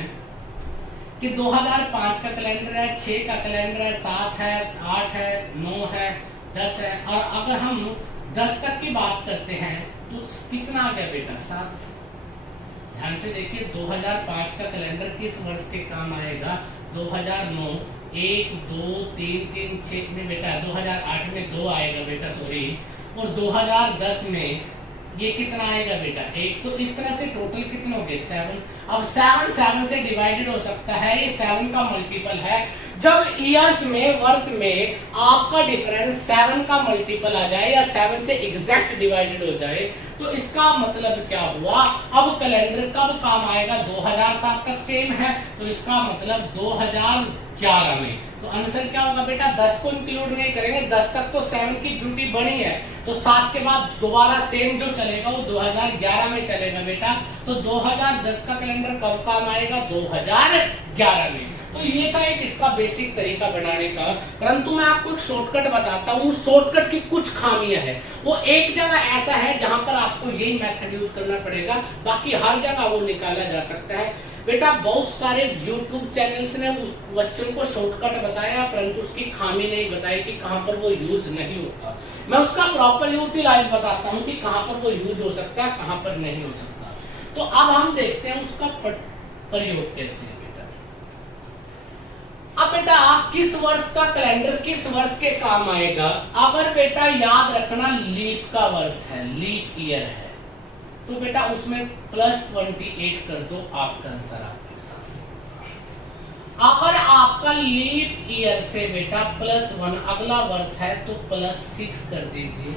कि 2005 का कैलेंडर है, 6 का कैलेंडर है, 7 है, 8 है, 9 है, 10 है, और अगर हम 10 तक की बात करते हैं तो कितना आ गया बेटा 7। ध्यान से देखिए 2005 का कैलेंडर किस वर्ष के काम आएगा, 2009 1 2 3 3 6 में बेटा 2008 में 2 आएगा बेटा सॉरी, और 2010 में ये कितना आएगा बेटा 1। तो इस तरह से टोटल कितने हो गए 7। अब 7 से डिवाइडेड हो सकता है, ये 7 का मल्टीपल है। जब ईयर्स में वर्ष में आपका डिफरेंस 7 का मल्टीपल आ जाए या 7 से एग्जैक्ट डिवाइडेड हो जाए तो इसका मतलब क्या हुआ, अब कैलेंडर कब काम आएगा, 2007 तक सेम है तो इसका मतलब 2011 में। तो आंसर क्या होगा बेटा, 10 को इंक्लूड नहीं करेंगे, 10 तक तो 7 की ड्यूटी बनी है, तो 7 के बाद दोबारा सेम जो चलेगा वो 2011 में चलेगा बेटा। तो 2010 का कैलेंडर कब काम आएगा, 2011 में। तो ये था एक इसका बेसिक तरीका बनाने का, परंतु मैं आपको एक शॉर्टकट बताता हूँ। शॉर्टकट की कुछ खामियां हैं, वो एक जगह ऐसा है जहां पर आपको यही मेथड यूज करना पड़ेगा, बाकी हर जगह वो निकाला जा सकता है बेटा। बहुत सारे YouTube चैनल्स ने उस क्वेश्चन को शॉर्टकट बताया, परंतु उसकी खामी नहीं बताई कि कहां पर वो यूज नहीं होता। मैं उसका प्रॉपर यूटिलाइज बताता हूं कि कहां पर वो यूज हो सकता है, कहां पर नहीं हो सकता। तो अब हम देखते हैं उसका प्रयोग कैसे है बेटा। अब बेटा किस वर्ष का कैलेंडर किस वर्ष के काम आएगा, अगर बेटा याद रखना लीप का वर्ष है, लीप ईयर है, तो बेटा उसमें +28 कर दो, आपका आंसर आपके सामने। अगर आपका लीप ईयर से बेटा +1 अगला वर्ष है तो +6 कर दीजिए।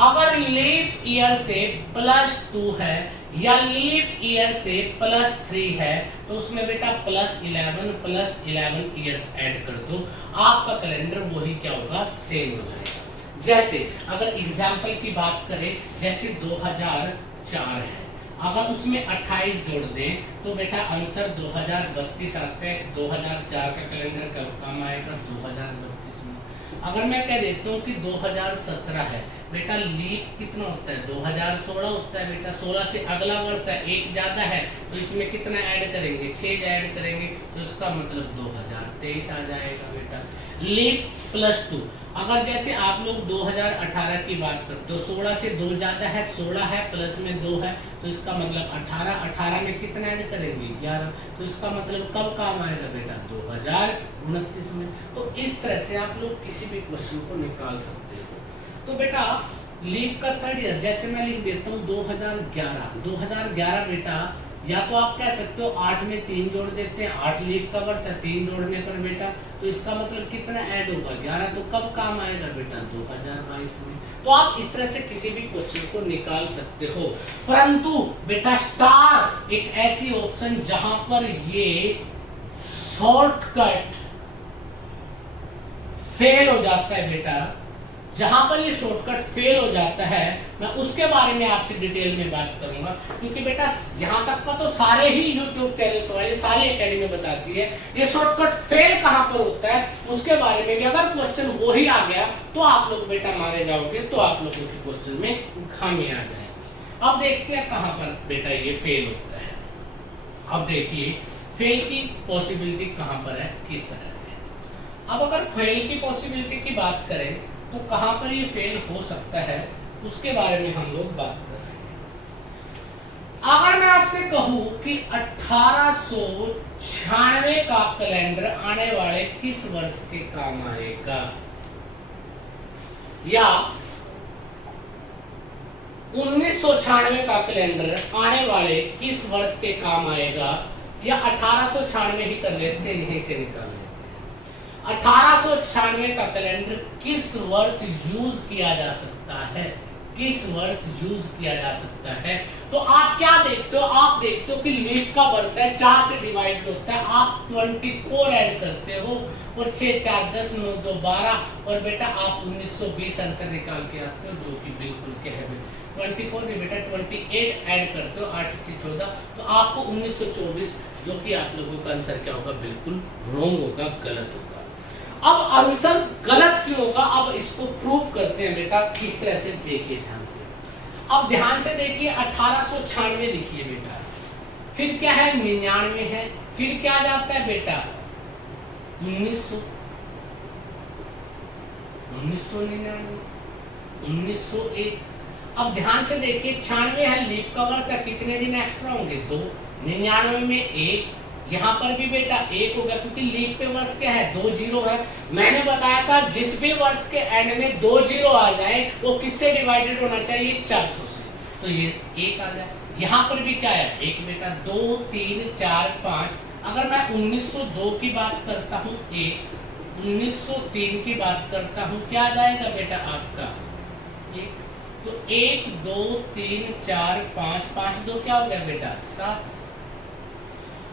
अगर लीप ईयर से +2 है या लीप ईयर से +3 है तो उसमें बेटा +11 ईयर्स ऐड कर दो, आपका कैलेंडर वही क्या होगा, सेम हो जाएगा। जैसे अगर एग्जाम्पल की बात करें, जैसे 2004 है, अगर उसमें 28 जोड़ दें तो बेटा आंसर 2032 आता है। 2004 का कैलेंडर कब काम आएगा, 2032 में। अगर मैं कह देता हूँ कि 2017 है बेटा, लीप कितना होता है, 2016 होता है बेटा, 16 से अगला वर्ष है, 1 ज्यादा है तो इसमें कितना ऐड करेंगे, 6 ऐड करेंगे, तो इसका मतलब 2023 आ जाएगा बेटा। लीप +2। अगर जैसे आप लोग 2018 की बात करते हो, 16 से 2 ज्यादा है, 16 है प्लस में 2 है, तो इसका मतलब 18, 18 में कितना ऐड करेंगे 11, तो इसका मतलब कब काम आएगा बेटा 2029 में। तो इस तरह से आप लोग किसी भी क्वेश्चन को निकाल सकते हो। तो बेटा लीप का थर्ड ईयर जैसे मैं लिख देता हूँ 2011 बेटा, या तो आप कह सकते हो 8 में 3 जोड़ देते हैं, 8 लीप का वर्ष है, 3 जोड़ने पर बेटा तो इसका मतलब कितना ऐड होगा 11, तो कब काम आएगा बेटा 2022 में। तो आप इस तरह से किसी भी क्वेश्चन को निकाल सकते हो, परंतु बेटा स्टार एक ऐसी ऑप्शन जहां पर ये शॉर्टकट फेल हो जाता है बेटा, जहां पर ये शॉर्टकट फेल हो जाता है, मैं उसके बारे में आपसे डिटेल में बात करूंगा। क्योंकि बेटा यहां तक का तो सारे ही YouTube चैनल्स वाले सारी एकेडमी बताती है, ये शॉर्टकट फेल कहां पर होता है उसके बारे में भी अगर क्वेश्चन वो ही आ गया तो आप लोग बेटा मारे जाओगे, तो आप लोगों के क्वेश्चन में खामी आ जाएगी। अब देखते हैं कहां पर बेटा ये फेल होता है। अब देखिए फेल की पॉसिबिलिटी कहां पर है, किस तरह से। अब अगर फेल की पॉसिबिलिटी की बात करें तो कहां पर ये फेल हो सकता है उसके बारे में हम लोग बात कर रहे हैं। अगर मैं आपसे कहूं कि 1896 का कैलेंडर आने वाले किस वर्ष के काम आएगा, या 1996 का कैलेंडर आने वाले किस वर्ष के काम आएगा, या 1896 ही कर लेते हैं, यहीं से निकाल लेते हैं। 1896 का कैलेंडर किस वर्ष यूज किया जा सकता है, किस वर्ष यूज किया जा सकता है। तो आप क्या देखते हो, आप देखते हो कि लीप का वर्ष है, 4 से डिवाइड होता है, आप 24 ऐड करते हो और 6 4 10 9 2 12 और बेटा आप 1920 आंसर निकाल के आते हो, जो कि बिल्कुल क्या है 24 में बेटा 28 ऐड करते हो, 8 से 14 तो आपको 1924, जो कि आप लोगों का आंसर क्या होगा बिल्कुल रॉन्ग होगा, गलत होगा। अब आंसर गलत क्यों होगा, अब इसको प्रूव करते हैं बेटा किस तरह से, देखिए ध्यान से। अब ध्यान से देखिए 1896 लिखिए बेटा, फिर क्या है 99 है, फिर क्या जाता है बेटा 1999, 1901। अब ध्यान से देखिए 96 है लीप का वर्ष है, कितने दिन एक्स्ट्रा होंगे 2, 99 में 1, यहाँ पर भी बेटा 1 होगा क्योंकि लीप पे वर्ष क्या है 2 0 है। मैंने बताया था जिस भी वर्ष के एंड में 2 0 आ जाए वो किससे डिवाइडेड होना चाहिए 400 से, तो ये 1 आ जाए। यहाँ पर भी क्या है 1 बेटा, 2 3 4 5। अगर मैं 1902 की बात करता हूँ 1, 1903 की बात करता हूँ, क्या आ जाएगा बेटा आपका 1, तो 1 2 3 4 5 5 2 क्या हो गया बेटा 7।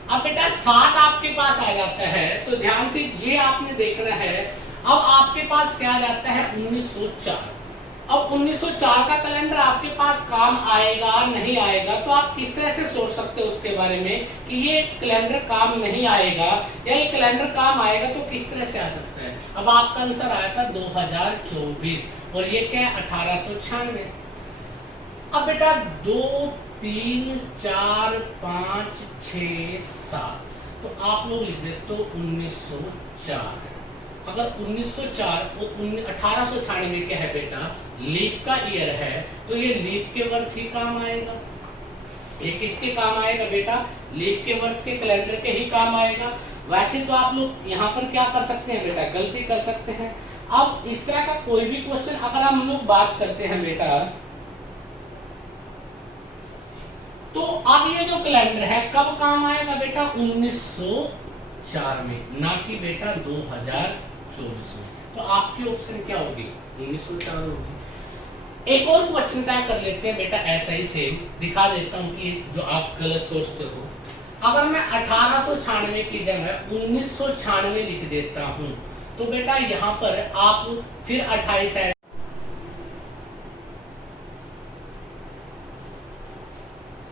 अब बेटा 7 आपके पास आ जाता है, तो ध्यान से ये आपने देखना है। अब आपके पास क्या आ जाता है 1904। अब 1904 का कैलेंडर आपके पास काम आएगा नहीं आएगा, तो आप किस तरह से सोच सकते हो उसके बारे में कि ये कैलेंडर काम नहीं आएगा या ये कैलेंडर काम आएगा, तो किस तरह से आ सकता है। अब आपका आंसर आया था 2024 और ये क्या है 1896। अब बेटा 2 3 4 5 6 7, तो आप लोग लिख देते तो 1904 है। अगर 1904 और 1896 क्या है बेटा लीप का ईयर है, तो ये लीप के वर्ष ही काम आएगा। ये किसके काम आएगा बेटा, लीप के वर्ष के कैलेंडर के ही काम आएगा। वैसे तो आप लोग यहाँ पर क्या कर सकते हैं बेटा, गलती कर सकते हैं। अब इस तरह का कोई भी क्वेश्चन अगर हम लोग बात करते हैं बेटा, तो अब ये जो कैलेंडर है कब काम आएगा बेटा 1904 में, ना कि बेटा 2024 में। तो आपकी ऑप्शन क्या होगी 1904 होगी। एक और क्वेश्चन तय कर लेते हैं बेटा, ऐसा ही सेम दिखा देता हूं कि जो आप गलत सोचते हो। अगर मैं 1896 की जगह 1996 लिख देता हूं, तो बेटा यहां पर आप फिर 28 ऐड,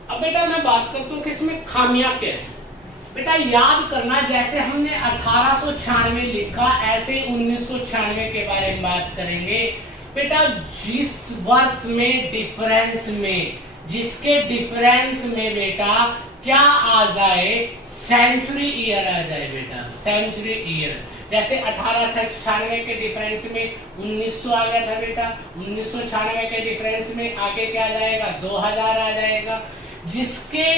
अब बेटा मैं बात करता हूं कि इसमें खामियां क्या है। बेटा याद करना, जैसे हमने 1896 लिखा ऐसे ही 1996 के बारे में बात करेंगे। बेटा जिस वर्ष में डिफरेंस में, जिसके डिफरेंस में बेटा क्या आ जाए सेंचुरी ईयर आ जाए बेटा, सेंचुरी ईयर। जैसे 1896 के डिफरेंस में 1900 आ गया था बेटा, 1996 के डिफरेंस में आगे क्या आ जाएगा, 2000 आ जाएगा। जिसके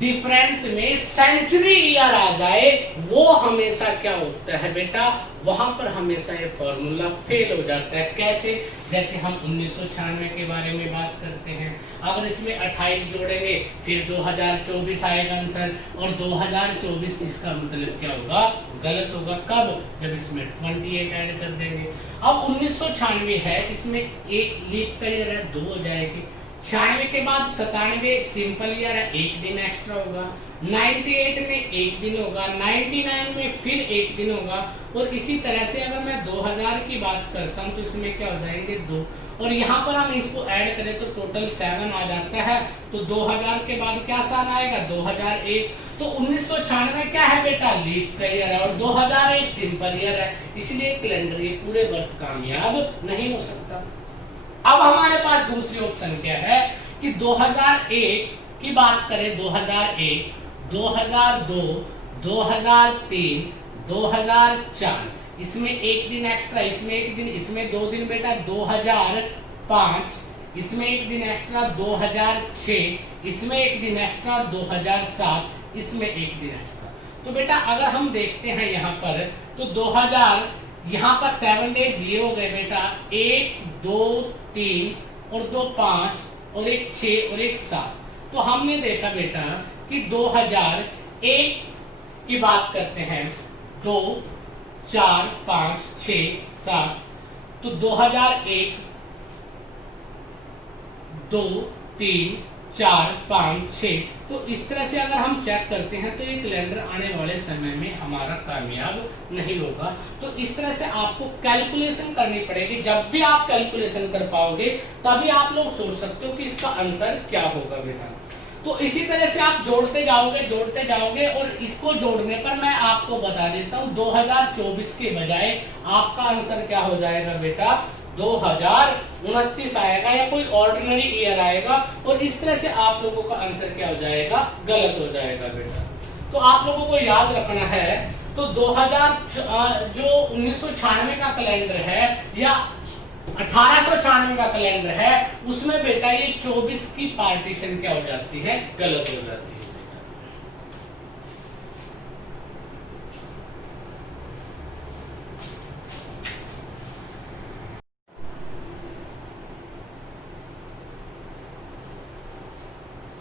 डिफरेंस में सेंचुरी ईयर आ जाए वो हमेशा क्या होता है बेटा, वहां पर हमेशा ये फॉर्मूला फेल हो जाता है। कैसे, जैसे हम 1996 के बारे में बात करते हैं, अगर इसमें 28 जोड़ेंगे फिर 2024 आएगा आंसर, और 2024 इसका मतलब क्या होगा, गलत होगा। कब, जब इसमें 28 ऐड कर देंगे। अब 1996 है, इसमें एक लीप का ईयर है, 2 हो जाएगी। 96 के बाद 97 सिंपल ईयर है, 1 दिन एक्स्ट्रा होगा। 98 में 1 दिन होगा, 99 में फिर 1 दिन होगा, और इसी तरह से अगर मैं 2000 की बात करता हूं तो इसमें क्या हो जाएंगे, 2, और यहाँ पर हम इसको ऐड करें तो टोटल 7 आ जाता है। तो 2000 के बाद क्या साल आएगा, 2001। तो 1996 क्या है बेटा, लीप का ईयर है, और 2001 सिंपल ईयर है, इसलिए कैलेंडर ये पूरे वर्ष कामयाब नहीं हो सकता। अब हमारे पास दूसरी ऑप्शन क्या है कि 2001 की बात करें, 2001, 2002, 2003, 2004, इसमें 1 दिन एक्स्ट्रा, इसमें 1 दिन, इसमें 2 दिन बेटा, 2005, इसमें 1 दिन एक्स्ट्रा, 2006, इसमें 1 दिन एक्स्ट्रा, 2007, इसमें 1 दिन एक्स्ट्रा। तो बेटा अगर हम देखते हैं यहाँ पर तो 2000, यहाँ पर 7 डेज ये हो गए बेटा, 1, 2, 3 और 2 5 और 1 6 और 1 7। तो हमने देखा बेटा कि 2001 की बात करते हैं, 2, 4, 5, 6, 7, तो 2001, 2, 3, 4, 5, 6, तो इस तरह से अगर हम चेक करते हैं तो ये कैलेंडर आने वाले समय में हमारा कामयाब नहीं होगा। तो इस तरह से आपको कैलकुलेशन करनी पड़ेगी। जब भी आप कैलकुलेशन कर पाओगे तभी आप लोग सोच सकते हो कि इसका आंसर क्या होगा बेटा। तो इसी तरह से आप जोड़ते जाओगे और इसको जोड़ने पर मैं आपको बता देता हूं 2024 के बजाय आपका आंसर क्या हो जाएगा बेटा, 2029 आएगा या कोई ऑर्डिनरी ईयर आएगा, और इस तरह से आप लोगों का आंसर क्या हो जाएगा, गलत हो जाएगा बेटा। तो आप लोगों को याद रखना है, तो 2000 जो 1996 का कैलेंडर है या 1896 का कैलेंडर है, उसमें बेटा ये 24 की पार्टीशन क्या हो जाती है, गलत हो जाती है।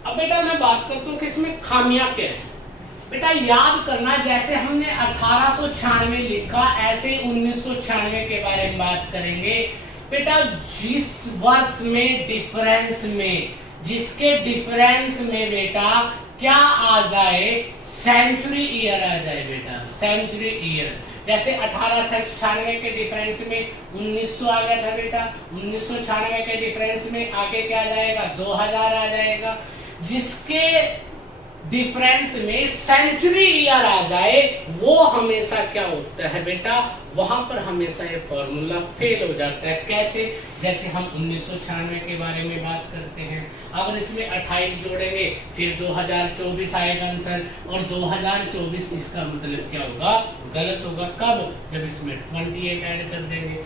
अब बेटा मैं बात करता हूं कि इसमें खामियां क्या है। बेटा याद करना, जैसे हमने 1896 लिखा ऐसे 1996 के बारे में बात करेंगे बेटा। जिस वर्ष में डिफरेंस में, जिसके डिफरेंस में बेटा क्या आ जाए, सेंचुरी ईयर आ जाए बेटा, सेंचुरी ईयर। जैसे 1896 के डिफरेंस में 1900 आ गया था बेटा, 1996 के डिफरेंस में आगे क्या आ जाएगा, 2000 आ जाएगा। जिसके डिफरेंस में सेंचुरी ईयर आ जाए वो हमेशा क्या होता है बेटा, वहां पर हमेशा ये फॉर्मूला फेल हो जाता है। कैसे, जैसे हम 1996 के बारे में बात करते हैं, अगर इसमें 28 जोड़ेंगे फिर 2024 आएगा आंसर, और 2024 इसका मतलब क्या होगा, गलत होगा। कब, जब इसमें 28 ऐड कर देंगे।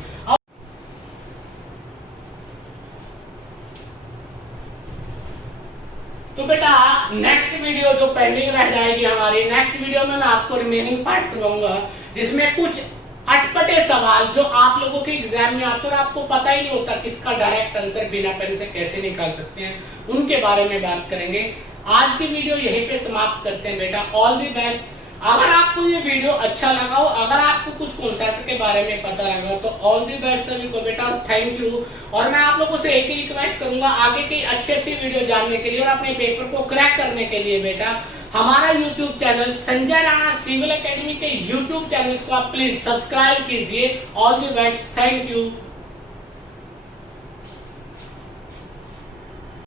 तो बेटा नेक्स्ट वीडियो जो पेंडिंग रह जाएगी हमारी, नेक्स्ट वीडियो में मैं आपको रिमेनिंग पार्ट करवाऊंगा, जिसमें कुछ अटपटे सवाल जो आप लोगों के एग्जाम में आते हैं और आपको पता ही नहीं होता किसका डायरेक्ट आंसर बिना पेन से कैसे निकाल सकते हैं, उनके बारे में बात करेंगे। आज की वीडियो यहीं पे समाप्त करते हैं बेटा। All the best. अगर आपको ये वीडियो अच्छा लगा हो, अगर आपको कुछ कॉन्सेप्ट के बारे में पता लगा तो ऑल दी बेस्ट सभी को बेटा, थैंक यू। और मैं आप लोगों से एक ही रिक्वेस्ट करूंगा, आगे की अच्छी वीडियो जानने के लिए और अपने पेपर को क्रैक करने के लिए बेटा हमारा YouTube channel Sanjay Rana civil academy के यूट्यूब चैनल को आप प्लीज सब्सक्राइब कीजिए। All the best, thank you.